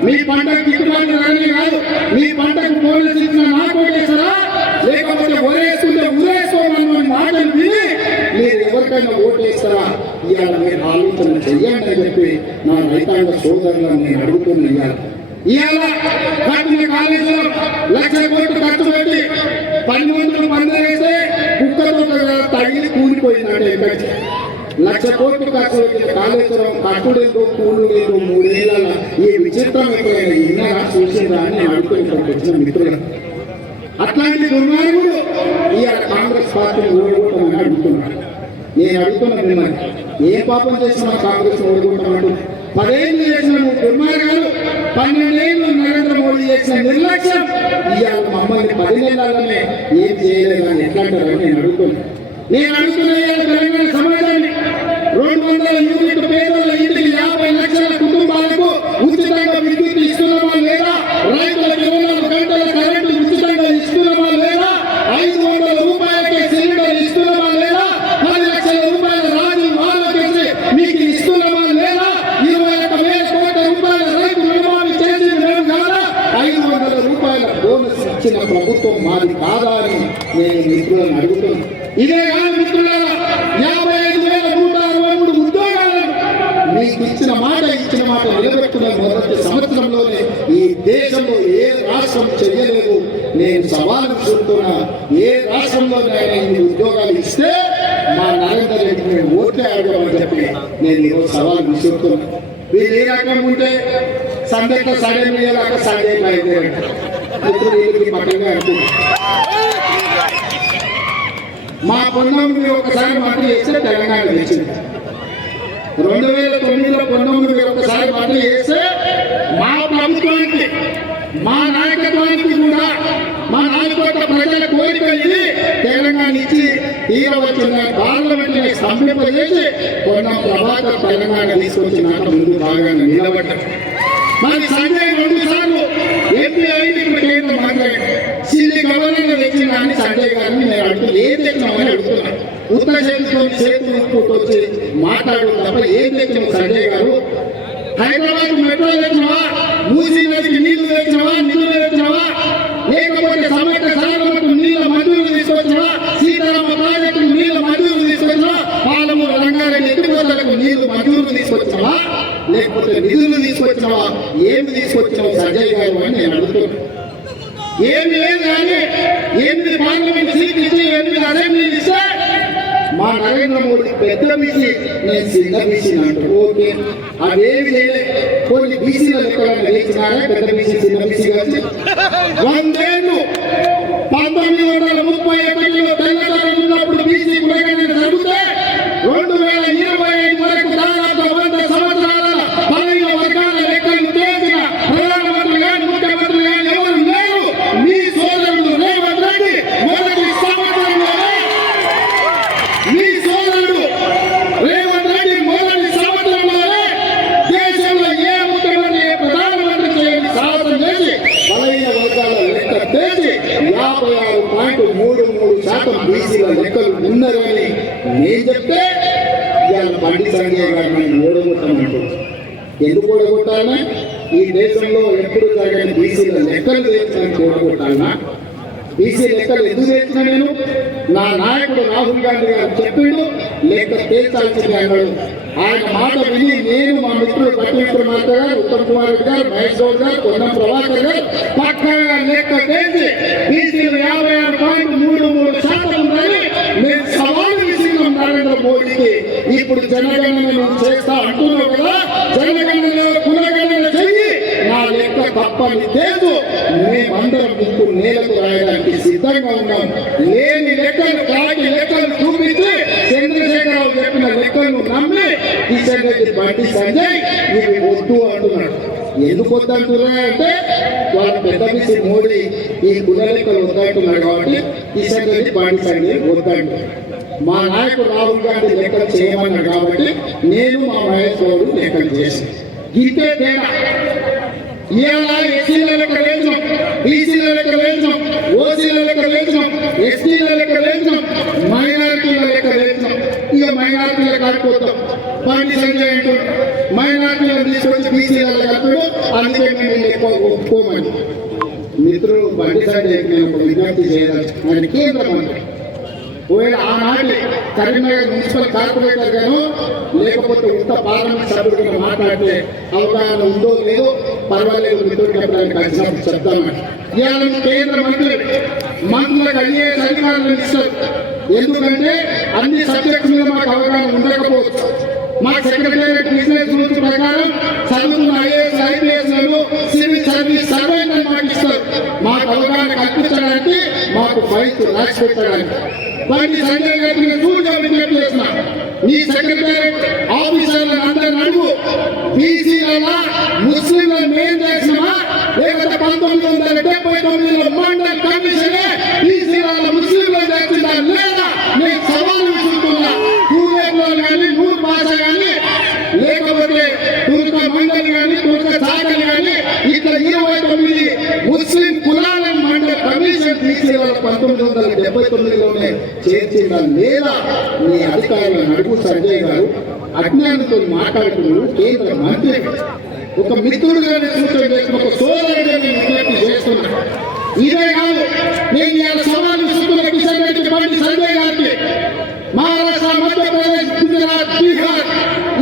మీ పంటకు గిట్టుబాటు ధరనే కాదు, మీ పంటకు బోనస్ ఇచ్చిన నాకు ఓటేస్తారా, లేకపోతే ఒరేసుకుంటే ఉరేసుకోమని మాటలు విని మీరు ఎవరికైనా ఓటేస్తారా? ఇవాళ మీరు ఆలోచన చెయ్యండి అని చెప్పి నా రైతాంగ సోదరులను నేను అడుగుతున్నా. ఇవాళ కట్టిన కాలేజీలో 1,00,000 కోట్లు ఖర్చు పెట్టి 12 మంది వేస్తే కుక్కతో తగిలి కూలిపోయిందంటే ఎక్కడికి 1,00,000 కోట్లు ఖర్చు పెట్టిన కాళేశ్వరం కట్టుడేదో కూలు లేదు 3 ఏళ్ళ ఈ విచిత్రం ఎప్పుడైనా ఇన్నారా చూసిందా అని నేను అడుగుతున్నప్పుడు వచ్చిన మిత్రులు. అట్లాంటి దుర్మార్గుడు ఇవాళ కాంగ్రెస్ పార్టీని ఓడిపోతామని అడుగుతున్నాడు. నేను అడుగుతున్నా మిమ్మల్ని, ఏ పాపం చేసిన కాంగ్రెస్ ఓడిపోతామంటూ 10 ఏళ్ళు చేసిన నువ్వు దుర్మార్గాలు, 12 ఏళ్ళు నరేంద్ర మోడీ చేసిన నిర్లక్ష్యం ఇవాళ మమ్మల్ని 10 నెలలనే ఏం చేయలేదని ఎట్లా అంటారని నేను అడుగుతున్నా. ఇవాళ తెలంగాణ సమాజాన్ని 200 యూనిట్ పేదల ఇంటికి 50 లక్షల కుటుంబాలకు ఉచితంగా విద్యుత్ ఇస్తున్నామా లేదా? రైతులకు 24 గంటల కరెంటు ఉచితంగా ఇస్తున్నామా లేదా? 500 రూపాయలకే సిలిండర్ ఇస్తున్నామా లేదా? 10 లక్షల రూపాయల రాజు వాళ్ళకేసి మీకు ఇస్తున్నామా లేదా? 21,000 కోట్ల రూపాయల రైతు రుణమాఫీ చేసింది మేము కాదా? 500 రూపాయల బోనస్ ఇచ్చిన ప్రభుత్వం మాది కాదా అని నేను మిత్రులను అడుగుతున్నాను. ఇదే కాదు మిత్రులారా, 55,163 ఉద్యోగాలను మీకు ఇచ్చిన మాట నిలబెట్టుకున్న మొదటి సంవత్సరంలోనే ఈ దేశంలో ఏ రాష్ట్రం చెయ్యలేదు. నేను సవాలు విసురుతున్నా, ఏ రాష్ట్రంలోనైనా ఇన్ని ఉద్యోగాలు ఇస్తే మా నరేందర్ రెడ్డి మేము ఓట్లే అడగమని చెప్పి నేను ఈరోజు సవాలు విసురుతున్నా. వీళ్ళు ఏ రకం ఉంటే సందేహ సడే మీదాక సందేహం అయితే ఇప్పుడు వీళ్ళకి పట్టంగా అంటుంది. మా పొన్నం మీరు ఒకసారి మంత్రి చేస్తే తెలంగాణ తెచ్చింది. 2009లో పొన్నం మీరు ఒకసారి మంత్రి చేస్తే మా ప్రభుత్వానికి, మా నాయకత్వానికి కూడా, మా నాయకత్వ ప్రజల కోరిక ఇది తెలంగాణ ఇచ్చి తీరవచ్చిన పార్లమెంట్ ని సంపింపజేసి పొన్నం ప్రభాకర్ తెలంగాణ తీసుకొచ్చినాక ముందు బాగా నిలబడ్డారు. మరి సంజయ్ 2 సార్లు ఎంపీ అయింది, ఇప్పుడు కేంద్ర మంత్రి సిల్లి గవర్నర్ తెచ్చిన అని సంజయ్ గారిని నేను అడుగుతున్నా, ఏం తెచ్చినామని అడుగుతున్నా. ఉత్తర చేతులు వచ్చి మాట్లాడు తప్ప ఏం తెచ్చినావు సంజయ్ గారు? హైదరాబాద్ మెట్రో తెచ్చినవా? మూసీ నదికి నీళ్లు తెచ్చినవా? నిధులు తెచ్చినవా? లేకపోతే సమైక్య సాధనకు నీళ్ల మంజూరు తీసుకొచ్చినవా? సీతారామ ప్రాజెక్టుకు నీళ్ల మంజూరు తీసుకొచ్చినవా? పాలమూరు రంగారెడ్డి ఎత్తిపోతలకు నీళ్లు మంజూరు తీసుకొచ్చినవా? లేకపోతే నిధులు తీసుకొచ్చినవా, ఏమి తీసుకొచ్చినావు సంజయ్ గారు అని నేను అడుగుతున్నాను. ఏమి లేదు కానీ 8 పార్లమెంట్ సీట్లు ఇచ్చి 8 అసెంబ్లీలు ఇస్తే మా నరేంద్ర మోడీ పెద్ద బీసీ, నేను చిన్న బీసీ అంటారు. ఓకే, అదేమి చేయలే. కొన్ని బీసీల లెక్కలను వేసినారా పెద్ద బీసీ చిన్న బీసీ కలిసి 100 ఏళ్ళు 1931లో తెలంగాణ ఉన్నప్పుడు బీసీ కులగణన జరిగితే 2025 వరకు దాదాపు 100 సంవత్సరాల బలహీన వర్గాల లెక్కలు చేసిన ప్రధానమంత్రి గారు, ముఖ్యమంత్రి గారు ఎవరు లేరు. మీ సోదరుడు రేవంత్ రెడ్డి మొదటి సంవత్సరంలోనే, మీ సోదరుడు రేవంత్ రెడ్డి మొదటి సంవత్సరంలోనే దేశంలో ఏ ముఖ్యమంత్రి ఏ ప్రధానమంత్రి చేయని సాహసం చేసి బలహీన వర్గాల లెక్క చేసి 56.33% బీసీల లెక్కలు ఉన్నదని నేను చెప్తే ఇవాళ బండి సంజయ్ గారు నేను ఓడగొట్టామంటారు. ఎందుకు ఓడగొట్టాలన్నా? ఈ దేశంలో ఎప్పుడు జరగని బీసీల లెక్కలు తెచ్చిన ఓడగొట్టాలన్నా? బీసీ లెక్కలు ఎందుకు తెచ్చిన నేను? నా నాయకుడు రాహుల్ గాంధీ గారు చెప్పిండు లెక్క తేల్చాల్సింది అన్నాడు. ఆయన మాట విని నేను, మా మిత్రుడు పట్టి విక్రమార్క గారు, ఉత్తమ్ కుమార్ రెడ్డి గారు, మహేష్ గౌడ్ గారు, పొన్నం ప్రభాకర్ గారు పక్కగా లెక్క తెచ్చి బీసీలు 56.33% ఉందని మేము సవాలు విసిరినాం నరేంద్ర మోడీకి. ఇప్పుడు జనగణన నేను చేస్తా అంటున్నావు కదా, జనగణన కులగణన చెయ్యి, నా లెక్క తప్పని తేజు మేమందరం ముక్కు నేలకు రాయడానికి సిద్ధంగా ఉన్నాం. లేని లెక్కలు కాకి లెక్కలు చూపించి చంద్రశేఖరరావు చెప్పిన లెక్కలను నమ్మి కిషన్ రెడ్డి బండి సంజయ్ ఇవి వద్దు అంటున్నాడు. ఎందుకు వద్దంటున్నా అంటే వాళ్ళ పెద్ద బీసీ మోడీ ఈ కుల లెక్కలు వద్దంటున్నాడు కాబట్టి కిషన్ రెడ్డి బండి సంజయ్ వద్దంటున్నాడు. మా నాయకుడు రాహుల్ గాంధీ లెక్కలు చేయమన్నాడు కాబట్టి నేను, మా మహేష్ గౌడ్ లెక్కలు చేశాను. ఇంతే తేడా. ఇవాళ ఎస్సీల లెక్క వేసినాం, బీసీల లెక్క వేసినాం, ఓసీల లెక్క వేసినాం, ఎస్టీల లెక్క వేసినాం, మైనారిటీల లెక్క వేసినాం. ఇక మైనారిటీల కాకపోతాం. బండి సంజయ్ అంటూ మైనారిటీలను తీసుకొచ్చి బీసీల కట్టాడు, అందుకే మేము ఎక్కువ ఒప్పుకోమని. మిత్రులు బండి సంజయ్ నేను ఒక విజ్ఞప్తి చేయాలి. ఆయన కేంద్ర మంత్రి. ఒకవేళ ఆనాటి కరీంనగర్ మున్సిపల్ కార్పొరేటర్ గాను లేకపోతే ఉత్త పార్లమెంట్ సభ్యుడిగా మాట్లాడితే అవగాహన ఉందో లేదో పర్వాలేదు, మిత్రుడికి కలిసినప్పుడు చెప్తామని. ఇవాళ కేంద్ర మంత్రులకు ఐఏఎస్ అధికారులను ఇస్తారు. ఎందుకంటే అన్ని సబ్జెక్ట్స్ మీద మాకు అవగాహన ఉండకపోవచ్చు. మా సెక్రటేరియట్ బిజినెస్ రూల్స్ ప్రకారం చదువుతున్న ఐఏఎస్ ఐపీఎస్లను సివిల్ సర్వీస్ సర్వెంట్ మాకు ఇస్తారు. మాకు అవగాహన కల్పించడానికి, మాకు ఫైల్స్ రాసి పెట్టడానికి. బండి సంజయ్ గారికి సూచన విజ్ఞప్తి చేసిన ఈ సెక్రటేరియట్ ఆఫీసర్లను అందరిని అడుగు, బీసీల ముస్లింలను మేం చేసినా లేకపోతే 1979లో మండల్ కమిషన్ బీసీల ముస్లింలను చేసిందా లేదా నేను సవాలు విసురుతున్నా. టూరేట్లో కానీ, నూరు భాష కానీ, లేకపోతే తుర్క మండలి కానీ, తుర్క చాకలి కానీ ఇట్లా 29 ముస్లిం కులాల మండలి కమిషన్ బీసీల 1979లోనే చేర్చిందా లేదా మీ అధికారులను అడుగు సంజయ్ గారు. అజ్ఞానంతో మాట్లాడుతున్నారు కేంద్ర మంత్రి. ఒక మిత్రుడుగానే సూచన చేసిన, ఒక సోదరుడిగా నేను విజ్ఞప్తి చేస్తున్నా. ఇదే కాదు, నేను ఇవాళ సవాలు విసురుతున్న కిషన్ రెడ్డి బండి సంజయ్ గారికి. మహారాష్ట్ర, మధ్యప్రదేశ్, గుజరాత్, బీహార్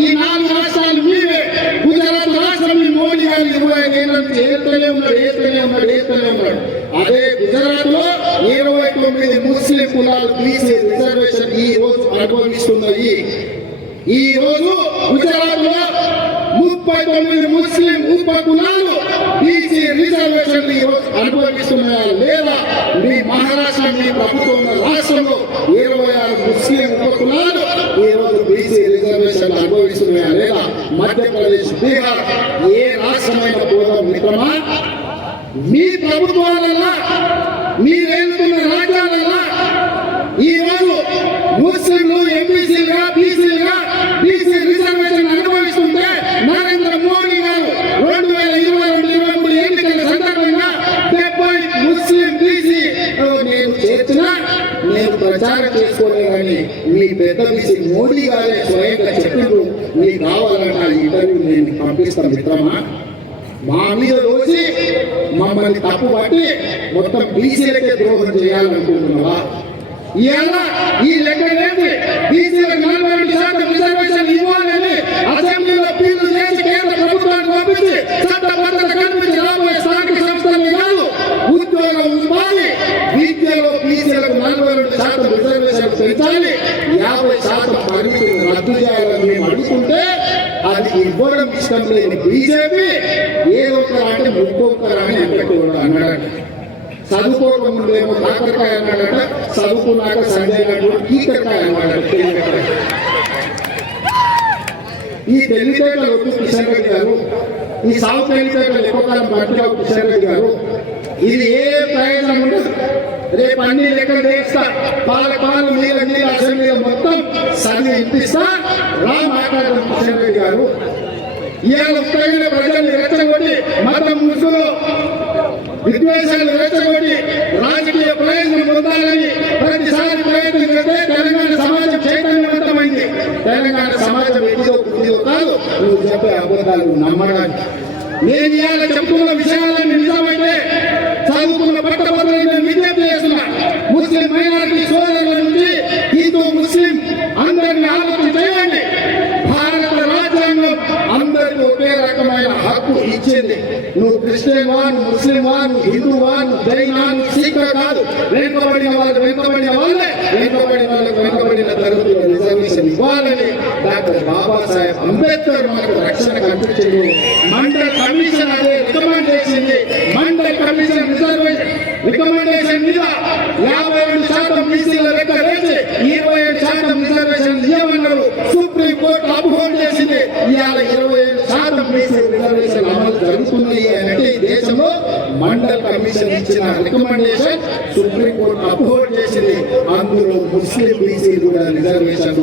ఈ 4 రాష్ట్రాలు మీవే. గుజరాత్ రాష్ట్రం మీ మోడీ గారు 25 ఏళ్ళ నుంచి ఏతనే ఉన్నాడు. అదే గుజరాత్ లో 29 ముస్లిం కులాలు బీసీ రిజర్వేషన్ ఈ రోజు అనుభవిస్తున్నాయి. ఈ రోజు గుజరాత్ లో 39 ముస్లిం ఉప కులాలు బీసీ రిజర్వేషన్ ఈ రోజు అనుభవిస్తున్నాయా లేదా? మీ మహారాష్ట్ర, మీ ప్రభుత్వం ఉన్న రాష్ట్రంలో 26 ముస్లిం ఉప కులాలు ఈ రోజు బీసీ రిజర్వేషన్ అనుభవిస్తున్నాయా లేదా? మధ్యప్రదేశ్, బీహార్ ఏ రాష్ట్రమైన పోదా మిత్రమా? మీ ప్రభుత్వాలన్నా, మీరేలుతున్న రాజ్యాలన్నా ఈ రోజు ముస్లింలు ఎంపీసీలుగా, బీసీలుగా బీసీ రిజర్వేషన్ అనుభవిస్తుంటే నరేంద్ర మోడీ గారు 2022-23 ఎన్నికల సందర్భంగా 70 ముస్లిం బీసీ నేను చేర్చినా నేను ప్రచారం చేసుకోలేదని మీ పెద్ద బీసీ మోడీ గారే స్వయంగా చెప్పిండు. మీకు కావాలన్నా ఇంటర్వ్యూ నేను పంపిస్తాను మిత్రమా. మా మీద రోజు మమ్మల్ని తప్పు పట్టి మొత్తం బీసీలకే ద్రోహం చేయాలనుకుంటున్నావా? ఇవాళ ఈ లెక్క ఏంటి? బీసీలకు 42% రిజర్వేషన్ ఇవ్వాలని అసెంబ్లీలో బిల్లు చేసి కేంద్ర బీజేపీ ఏదో ఒక అంటే ముక్కొక్కరా అని ఎక్కడికి అన్నాడట. చదువుకోకముందేమో కాకరకాయ అన్నాడట, చదువుకున్నాక సంజయ్ గారు కీకరకాయ అన్నాడట. ఈ తెలివితేటలు వద్దు కిషన్ రెడ్డి గారు, ఈ సాగు తెలివితేటలు ఎక్కువ కాలం పట్టిన కిషన్ రెడ్డి గారు, ఇది ఏ ప్రయోజనం ఉండదు. రేపు అన్ని లెక్కలు చేస్తా, పాలు నీళ్ళ అసెంబ్లీలో మొత్తం చదివి ఇప్పిస్తా రా మాట్లాడడం కిషన్ రెడ్డి గారు. ఇవాళ ఉత్తరాంధ్ర ప్రజల్ని రెచ్చగొట్టి మతం ముసుగులో విద్వేషాలు రెచ్చగొట్టి రాజకీయ ప్రయోజనం పొందాలని ప్రతిసారి ప్రయత్నం చేస్తే తెలంగాణ సమాజం చైతన్యవంతమైంది. తెలంగాణ సమాజం ఎదిగో బుద్ధిలో కాదు నువ్వు చెప్పే అబద్ధాలు నమ్మడానికి. నేను ఇవాళ చెప్తున్న విషయాలన్నీ నిజమైతే చదువుకున్న పట్టభద్రులను విజ్ఞప్తి చేస్తున్నా. ముస్లిం మైనారిటీ సోదరుల నుంచి హిందూ ముస్లిం అందరినీ ఆలోచన చేయండి. భారత రాజ్యాంగం అందరికీ ఒకే రకమైన హక్కు ఇచ్చింది. నువ్వు క్రిస్టియన్ వా, నువ్వు ముస్లిం వా, నువ్వు హిందూ వా, నువ్వు జైనా, నువ్వు సిక్ కాదు. వెనుకబడిన వాళ్ళకి వెనుకబడిన వాళ్ళే, వెనుకబడిన వాళ్ళకి వెనుకబడిన తరగతుల రిజర్వేషన్ ఇవ్వాలని డాక్టర్ బాబాసాహెబ్ అంబేద్కర్ మనకు రక్షణ కల్పించింది. మండల్ కమిషన్ అదే రికమెండ్ చేసింది. మండల్ కమిషన్ రికమెండేషన్ మీద 57% బీసీల లెక్క వేసి 27% రిజర్వేషన్ ఇవ్వమన్నారు. సుప్రీం కోర్టు అప్హోల్డ్ చేసింది. ఇవాళ 27% బీసీ రిజర్వేషన్ అమలు జరుగుతున్నాయి అంటే ఈ దేశంలో మండల్ కమిషన్ ఇచ్చిన రికమెండేషన్ సుప్రీం కోర్టు అప్హోల్డ్ చేసింది. అందులో ముస్లిం బీసీ కూడా రిజర్వేషన్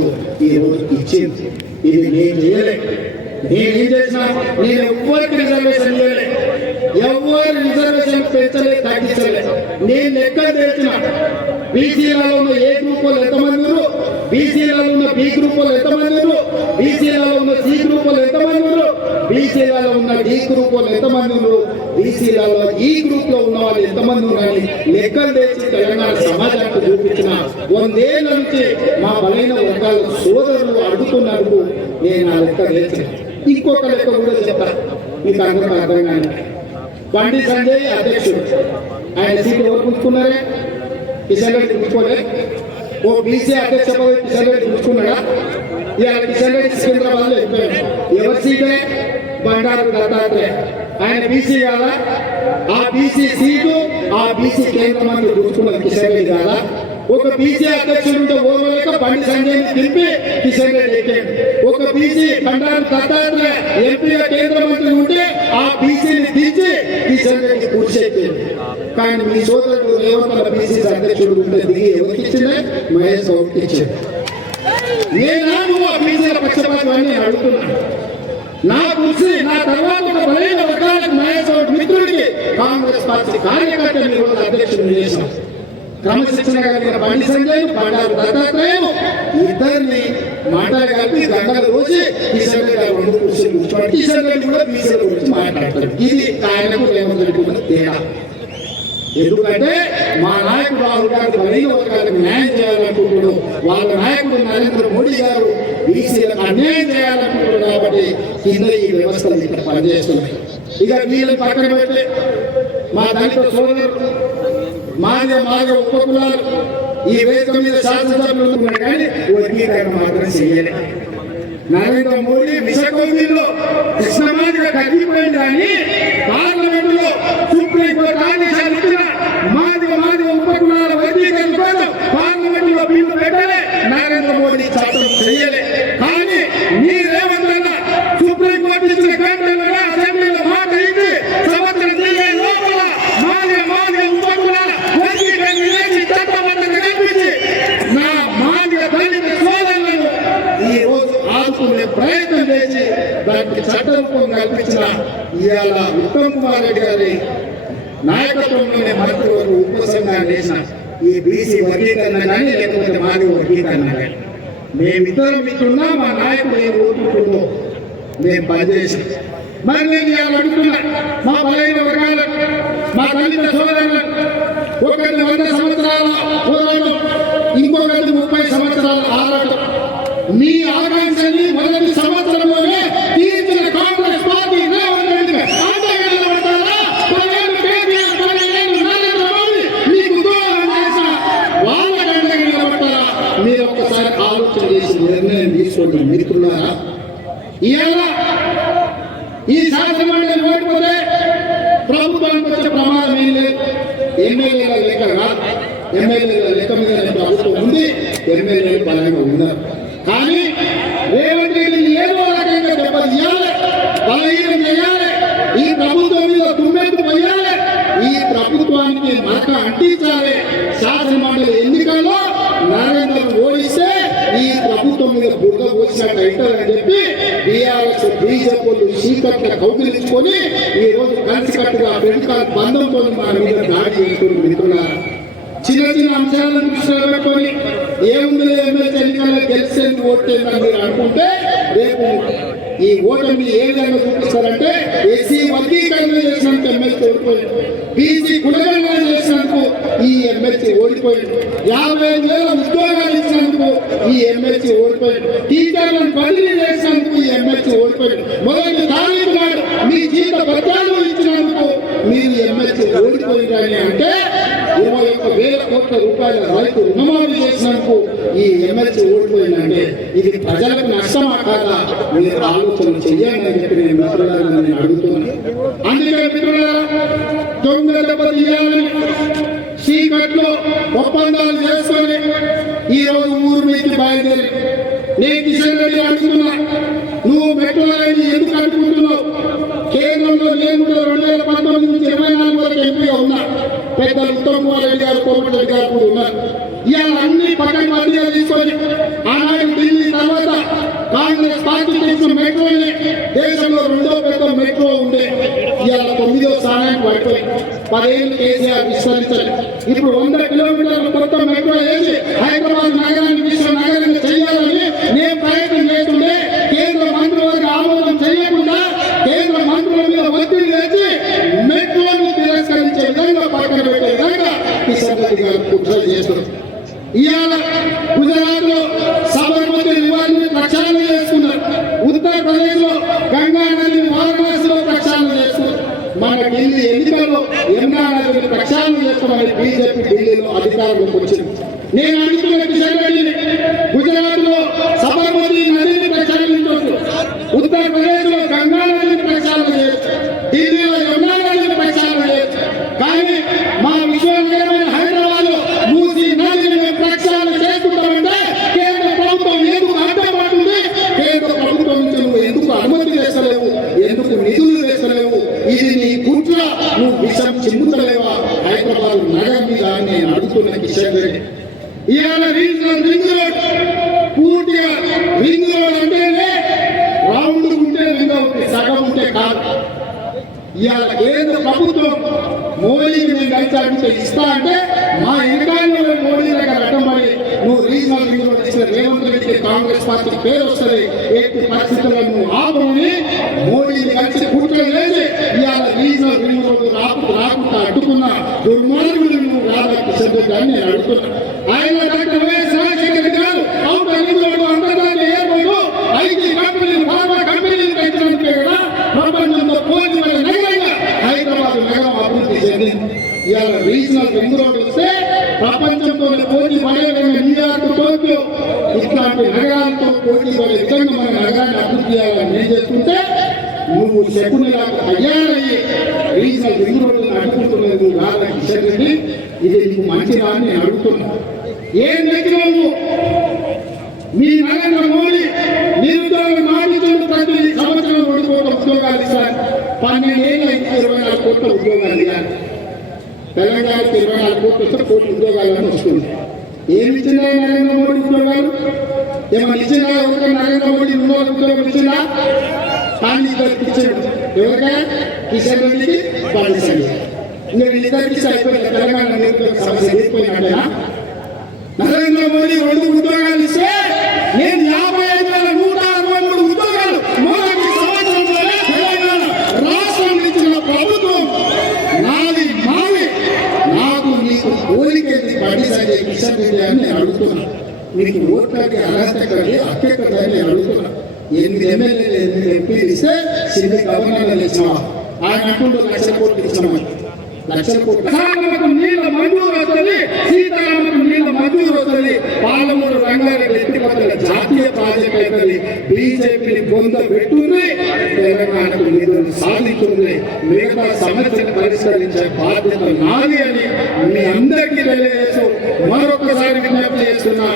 ఈ రోజు ఇచ్చింది. ఇది నేను చేయలే. నేనేం చేసినా నేను ఎవ్వరికి రిజర్వేషన్ చేయలే, ఎవరు రిజర్వేషన్ పెంచలే, తగ్గించలే. నేను లెక్క తెచ్చిన బీసీలలో ఉన్న ఏ గ్రూప్ వాళ్ళు ఎంతమంది, బీసీలలో ఉన్న బి గ్రూప్ వాళ్ళు ఎంతమంది, బీసీలలో ఉన్న సి గ్రూప్ వాళ్ళు ఎంతమంది, బీసీలలో ఉన్న డి గ్రూప్ వాళ్ళు ఎంతమంది, బీసీలలో ఈ గ్రూప్ లో ఉన్న వాళ్ళు ఎంతమంది ఉన్నారని లెక్కలు తెచ్చి తెలంగాణ సమాజానికి చూపించిన 100 ఏళ్ల నుంచి మా బలైన వర్గాల సోదరులు అడుగుతున్నారు. నేను ఆ లెక్క తెచ్చిన. ఇంకొక లెక్క కూడా చెప్తా మీకు అందరూ అర్థం కానీ. బండి సంజయ్ అధ్యక్షుడు, ఆయన సీట్ ఎవరు పుచ్చుకున్నారే? కిషన్ రెడ్డి పుచ్చుకోలే. ఓ బీసీ అధ్యక్ష పదవి కిషన్ రెడ్డి పుచ్చుకున్నాడా? ఇవాళ కిషన్ రెడ్డి సికింద్రాబాద్ లో అయిపోయాడు. ఎవరి సీటే? బండారు దత్తాత్రేయ. ఆయన బీసీ కాదా? ఆ బీసీ సీటు ఆ బీసీ కేంద్ర మంత్రి పుచ్చుకున్నది కిషన్ రెడ్డి కాదా? ఒక బీసీ అధ్యక్షుడు ఓర్వలేక బండి సంజయ్ తిప్పి కిషన్ రెడ్డి ఎక్కాడు. ఒక బీసీ బండారు దత్తాత్రేయ ఎంపీగా కేంద్ర మంత్రి ఉంటే ఆ బీసీని దించి కిషన్ రెడ్డి కూర్చేది. కానీ మీ సోదరుడు రేవంత్ బీసీ అధ్యక్షుడు ఉంటే దిగి ఎవరికి ఇచ్చిందే? మహేష్ గౌడ్కి ఇచ్చింది. నేనా నువ్వు ఆ బీసీల పక్షపాతాన్ని అడుగుతున్నాను. నా కుర్చీ నా తర్వాత ఒక బలైన వర్గాలకు మహేష్ గౌడ్ మిత్రుడికి కాంగ్రెస్ పార్టీ కార్యకర్త మీరు అధ్యక్షుడు చేశాం. క్రమశిక్షణ కలిగిన బండి సంజయ్, బండారు దత్తాత్రేయం ఇద్దరిని మాటలు కలిపి గంటలు రోజు కిషన్ రెడ్డి గారు 2 కుర్చీలు కూర్చోబెట్టి కిషన్ రెడ్డి కూడా బీసీల గురించి మాట్లాడతారు. ఇది ఆయనకు రేవంత్ రెడ్డి ఉన్న తేడా. ఎందుకంటే మా నాయకుడు రాహుల్ గాంధీ బలైన వర్గాలకు న్యాయం చేయాలనుకుంటున్నాడు. వాళ్ళ నాయకుడు నరేంద్ర మోడీ గారు బీసీలకు అన్యాయం చేయాలనుకుంటున్నారు. కాబట్టి కింద ఈ వ్యవస్థలు ఇక్కడ పనిచేస్తున్నాయి. ఇక వీళ్ళని పక్కన పెట్టి మా దళిత సోదరులు మాదిగ ఉపకులాలు ఈ వేదిక మీద శాసనసభ్యులు ఉన్నారు కానీ వర్గీకరణ మాత్రం చేయలే. నరేంద్ర మోడీ విశాఖలో కృష్ణమాదిగ తగ్గిపోయింది కానీ పార్లమెంట్ లో సుప్రీం కోర్టు ఆదేశాలు ఇచ్చిన మాదిగ ఉపకులాల వర్గీకరణ కోసం పార్లమెంట్ లో బిల్లు పెట్టలే. నరేంద్ర మోడీ చట్టం చేయలే. కానీ మీ రేవంత్ అన్న సుప్రీం కోర్టు ఇచ్చిన గంటలో అసెంబ్లీలో మాట ఇచ్చి సంవత్సరం తిరిగే లోపల మాదిగ ఉపకులాల ప్రయత్నం చేసి దానికి చట్టరూపం కల్పించిన ఇవాళ ఉత్తమ్ కుమార్ రెడ్డి గారి నాయకత్వంలోనే మంత్రివర్గ ఉపసంఘాన్ని చేసిన ఈ బీసీ వర్గీకరణ కానీ లేకపోతే మాది వర్గీకరణ కానీ మేమిద్దరం మీకున్నా మా నాయకుడు ఏ ఓటుకుంటుందో మేము పనిచేసాం. మరి నేను ఇవాళ అడుగుతున్నా మా బలైన వర్గాలకు, మా దళిత సోదరులకు ఒకటి 100 సంవత్సరాల పోరాటం, ఇంకొకటి 30 సంవత్సరాల ఆరాటం. మీ ఆకాంక్షని మొదటి సంవత్సరంలోనే తీర్చిన కాంగ్రెస్ పార్టీ రేవంత్ రెడ్డి అంతగడబడతారా? 10 ఏళ్ళు కేసీఆర్, 10 ఏళ్ళు నరేంద్ర మోడీ మీకు దూరం చేసిన వాళ్ళ గంటగడబడతారా? మీరు ఒక్కసారి ఆలోచన చేసి నిర్ణయం తీసుకోండి మిత్రులారా. ఇవాళ ఈ శాసనమండలి ఓడిపోతే ప్రభుత్వానికి వచ్చే ప్రమాదం ఏం లేదు. ఎమ్మెల్యేల లెక్కగా ఎమ్మెల్యేల లెక్క మీద ప్రభుత్వం ఉంది, ఎమ్మెల్యేలు బలంగా ఉన్నారు. కానీ రేవంత్ రెడ్డిని ఏదో రకంగా దెబ్బతీయాలి, బలహీనం చేయాలి, ఈ ప్రభుత్వం మీద దుమ్మెత్తు పోయాలి, ఈ ప్రభుత్వానికి మరక అంటించాలి. శాసనమండలి ఎన్నికల్లో నరేంద్ర ఓడిస్తే ఈ ప్రభుత్వం మీద బురద పోసినట్టు అవుతుందని చెప్పి బీఆర్ఎస్ బీజేపీ చీకట్ల కౌగిలించుకొని ఈ రోజు కలిసికట్టుగా వెనుకాల బంధంతో మన మీద దాడి చేస్తున్నారు. మిత్రులారా, చిన్న చిన్న అంశాలను దృష్టిలో పెట్టుకొని ఏముంది ఎమ్మెల్యే ఎన్నికల్లో గెలిచేందుకు ఓటేందని మీరు అనుకుంటే రేపు ఈ ఓటమి ఏ విధంగా చూపిస్తారంటే ఎస్సీ వర్గీకరణ చేసినందుకు ఎమ్మెల్సీ ఓడిపోయింది, బీసీ కులగణన చేసినందుకు ఈ ఎమ్మెల్సీ ఓడిపోయింది, 50,000 ఉద్యోగాలు ఇచ్చినందుకు ఈ ఎమ్మెల్సీ ఓడిపోయింది, టీచర్లను బదిలీ చేసినందుకు ఈ ఎమ్మెల్సీ ఓడిపోయింది, మొదటి తారీఖు నాడు మీ జీవిత భత్యాలు ఇచ్చినందుకు మీరు ఎమ్మెల్సీ ఓడిపోయిందని అంటే 21,000 కోట్ల రూపాయల రైతు రుణమాఫీ చేసినందుకు ఈ ఎమ్మెల్సీ ఓడిపోయిందంటే ఇది ప్రజలకు నష్టమా కాదా మీరు ఆలోచన చెయ్యండి అని చెప్పి నేను మిత్రులను నేను అడుగుతున్నాను. అందుకే మిత్రులారా, దొంగ దెబ్బతీయాలని చీకట్లో ఒప్పందాలు చేసుకొని ఈ రోజు ఊరు మీదకి బయలుదేరి నేను కిషన్ రెడ్డి అడుగుతున్నా, నువ్వు మెట్రో రైలు ఎందుకు అడుగుతున్నావు? కేంద్రంలో నేను 2019 నుంచి 24 వరకు ఎంపీగా ఉన్నా, పెద్దలు ఉత్తమ్ కుమార్ రెడ్డి గారు, కోమటి రెడ్డి గారు కూడా ఉన్నారు. ఇవాళ అన్ని పక్కన మధ్యగా తీసుకొని ఆనాడు ఢిల్లీ తర్వాత కాంగ్రెస్ పార్టీ చేసిన మెట్రోని దేశంలో 2వ పెద్ద మెట్రో ఉండే ఇవాళ 9వ స్థానానికి పడిపోయింది. 10 ఏళ్ళు కేసీఆర్ విస్తరించాలి. ఇప్పుడు 100 కిలోమీటర్ల కొత్త మెట్రో వేసి హైదరాబాద్ నగరాన్ని విశ్వ నగరంగా చేయాలని నేను ప్రయత్నం చేస్తుంటే కేంద్ర మంత్రివర్గ ఆమోదం చేయకుండా కేంద్ర మంత్రుల మీద ఒత్తిడి వేసి మెట్రోను తిరస్కరించే విధంగా పక్కన పెట్టే విధంగా కిషన్ రెడ్డి గారు కుట్ర చేస్తున్నారు. ఇవాళ గుజరాత్ లో సబర్మతి రివాల్ని ప్రక్షాళన చేసుకున్నారు, ఉత్తరప్రదేశ్ లో గంగా నదిని వారణాసిలో ప్రక్షాళన చేసుకున్నారు, మన ఢిల్లీ ఎన్నికల్లో యమునా నదిని ప్రక్షాళన చేస్తామని బీజేపీ ఢిల్లీలో అధికారంలోకి వచ్చింది. నేను అడుగుతున్న కిషన్ రెడ్డిని, గుజరాత్ లో సబర్మతి నదిని ప్రక్షాళించవచ్చు, ఉత్తరప్రదేశ్ లో గంగా నదిని ప్రక్షాళన చేయొచ్చు, ఢిల్లీలో యమునా నదిని ప్రక్షాళన చేయొచ్చు, కానీ మా విశ్వనగరమైన హైదరాబాద్ లో మూసీ నదిని మేము ప్రక్షాళన చేసుకుంటామంటే కేంద్ర ప్రభుత్వం ఎందుకు అడ్డపడుతుంది? కేంద్ర ప్రభుత్వం నుంచి నువ్వు ఎందుకు అనుమతి చేస్తలేవు? ఎందుకు నిధులు వేస్తలేవు? ఇది నీ కుట్ర, నువ్వు విషం చిమ్ముతలేవా హైదరాబాద్ నగరం మీద అని నేను అడుగుతున్న కిషన్ రెడ్డి. ఇవాళ రీజనల్ రింగ్ రోడ్ పూర్తిగా రింగ్ రోడ్ అంటేనే రౌండ్ ఉంటే రింగ్ అవుతుంది, సగం ఉంటే కాదు. ఇవాళ కేంద్ర ప్రభుత్వం మోడీకి నేను కలిసి అడిగితే ఇస్తా అంటే మా ఎన్నికల్లో మోడీ దగ్గర అడ్డమని నువ్వు రీజనల్ రింగ్ రోడ్ ఇచ్చిన రేవంత్ రెడ్డి కాంగ్రెస్ పార్టీ పేరు వస్తుంది, ఎట్టి పరిస్థితుల్లో నువ్వు ఆపమని మోడీని కలిసి కుట్ర చేసి ఇవాళ రీజనల్ రింగ్ రోడ్ రాకుండా అడ్డుకున్న దుర్మార్గుడు నువ్వు రాదా కిషన్ రెడ్డి అని నేను అడుగుతున్నా. ఆయన డాక్టర్ వైఎస్ రాజశేఖర రెడ్డి గారు అవుటర్ రింగ్ రోడ్ అంతర్జాతీయ ఎయిర్పోర్ట్ ఐటీ కంపెనీలు ఫార్మా కంపెనీలు కట్టినందుకే కదా ప్రపంచంలో పోటీ నగరంగా హైదరాబాద్ నగరం అభివృద్ధి చెందింది. ఇవాళ రీజనల్ రింగ్ రోడ్ వస్తే ప్రపంచంతో పోటీ పడే న్యూయార్క్, టోక్యో ఇట్లాంటి నగరాలతో పోటీ పడే విధంగా మన నగరాన్ని అభివృద్ధి చేయాలని నేను చెప్తుంటే నువ్వు శకునిలాగా తయారయ్యి రీజనల్ రింగ్ రోడ్డు అడ్డుకుంటున్నది నువ్వు రాదా కిషన్ రెడ్డి? ఇది నీకు మంచిదా అని నేను అడుగుతున్నా. ఏం దగ్గర నువ్వు మీ నరేంద్ర మోడీ నిరుద్యోగులు మాటించిన ప్రతి సంవత్సరం 2 కోట్ల ఉద్యోగాలు ఇస్తారు, 12 ఏళ్ళ 24 కోట్ల ఉద్యోగాలు ఇవ్వాలి. తెలంగాణకి 24 కోట్లు వస్తే 1 కోటి ఉద్యోగాలను వస్తుంది. ఏమి ఇచ్చినా నరేంద్ర మోడీ ఉద్యోగాలు? ఏమైనా ఇచ్చినా? ఎవరికైనా నరేంద్ర మోడీ 2 ఉద్యోగం ఇచ్చినా? కానీ ఇద్దరికి ఇచ్చాడు. ఎవరికైనా కిషన్ రెడ్డికి, పండితుడికి. ఇంకా వీళ్ళిద్దరికి అయిపోయిన తెలంగాణ నిరుద్యోగ సమస్య తీరిపోయినట్టేనా? నరేంద్ర మోడీ 2 ఉద్యోగాలు ఇస్తే నేను 55,163 ఉద్యోగాలు మొదటి సంవత్సరంలోనే తెలంగాణ రాష్ట్రం ఇచ్చిన ప్రభుత్వం నాది మాది, నాకు నీకు పోలికేది బండి సంజయ్ కిషన్ రెడ్డి అని నేను అడుగుతున్నా. నీకు ఓట్లకి అర్హత కది అత్యకత అని నేను అడుగుతున్నా. 8 ఎమ్మెల్యేలు 8 ఎంపీలు ఇస్తే సిద్ధి గవర్నర్లు ఇచ్చినావా? ఆయన అంటుండే 1,00,000 కోట్లు ఇచ్చినామని. 1,00,000 కోట్లు నీళ్ళ మంజూరు వస్తుంది, సీతారామకు నీళ్ళ మంజూరు వస్తుంది, పాలమూరు రంగారెడ్డి ఎత్తిపోతల జాతీయ ప్రాజెక్ట్ అవుతుంది, బీజేపీని పొంద పెట్టున్నాయి, తెలంగాణకు నిధులు సాధిస్తున్నాయి. మిగతా సమస్యను పరిష్కరించే బాధ్యత నాది అని మీ అందరికీ తెలియజేస్తూ మరొకసారి విజ్ఞప్తి చేస్తున్నా.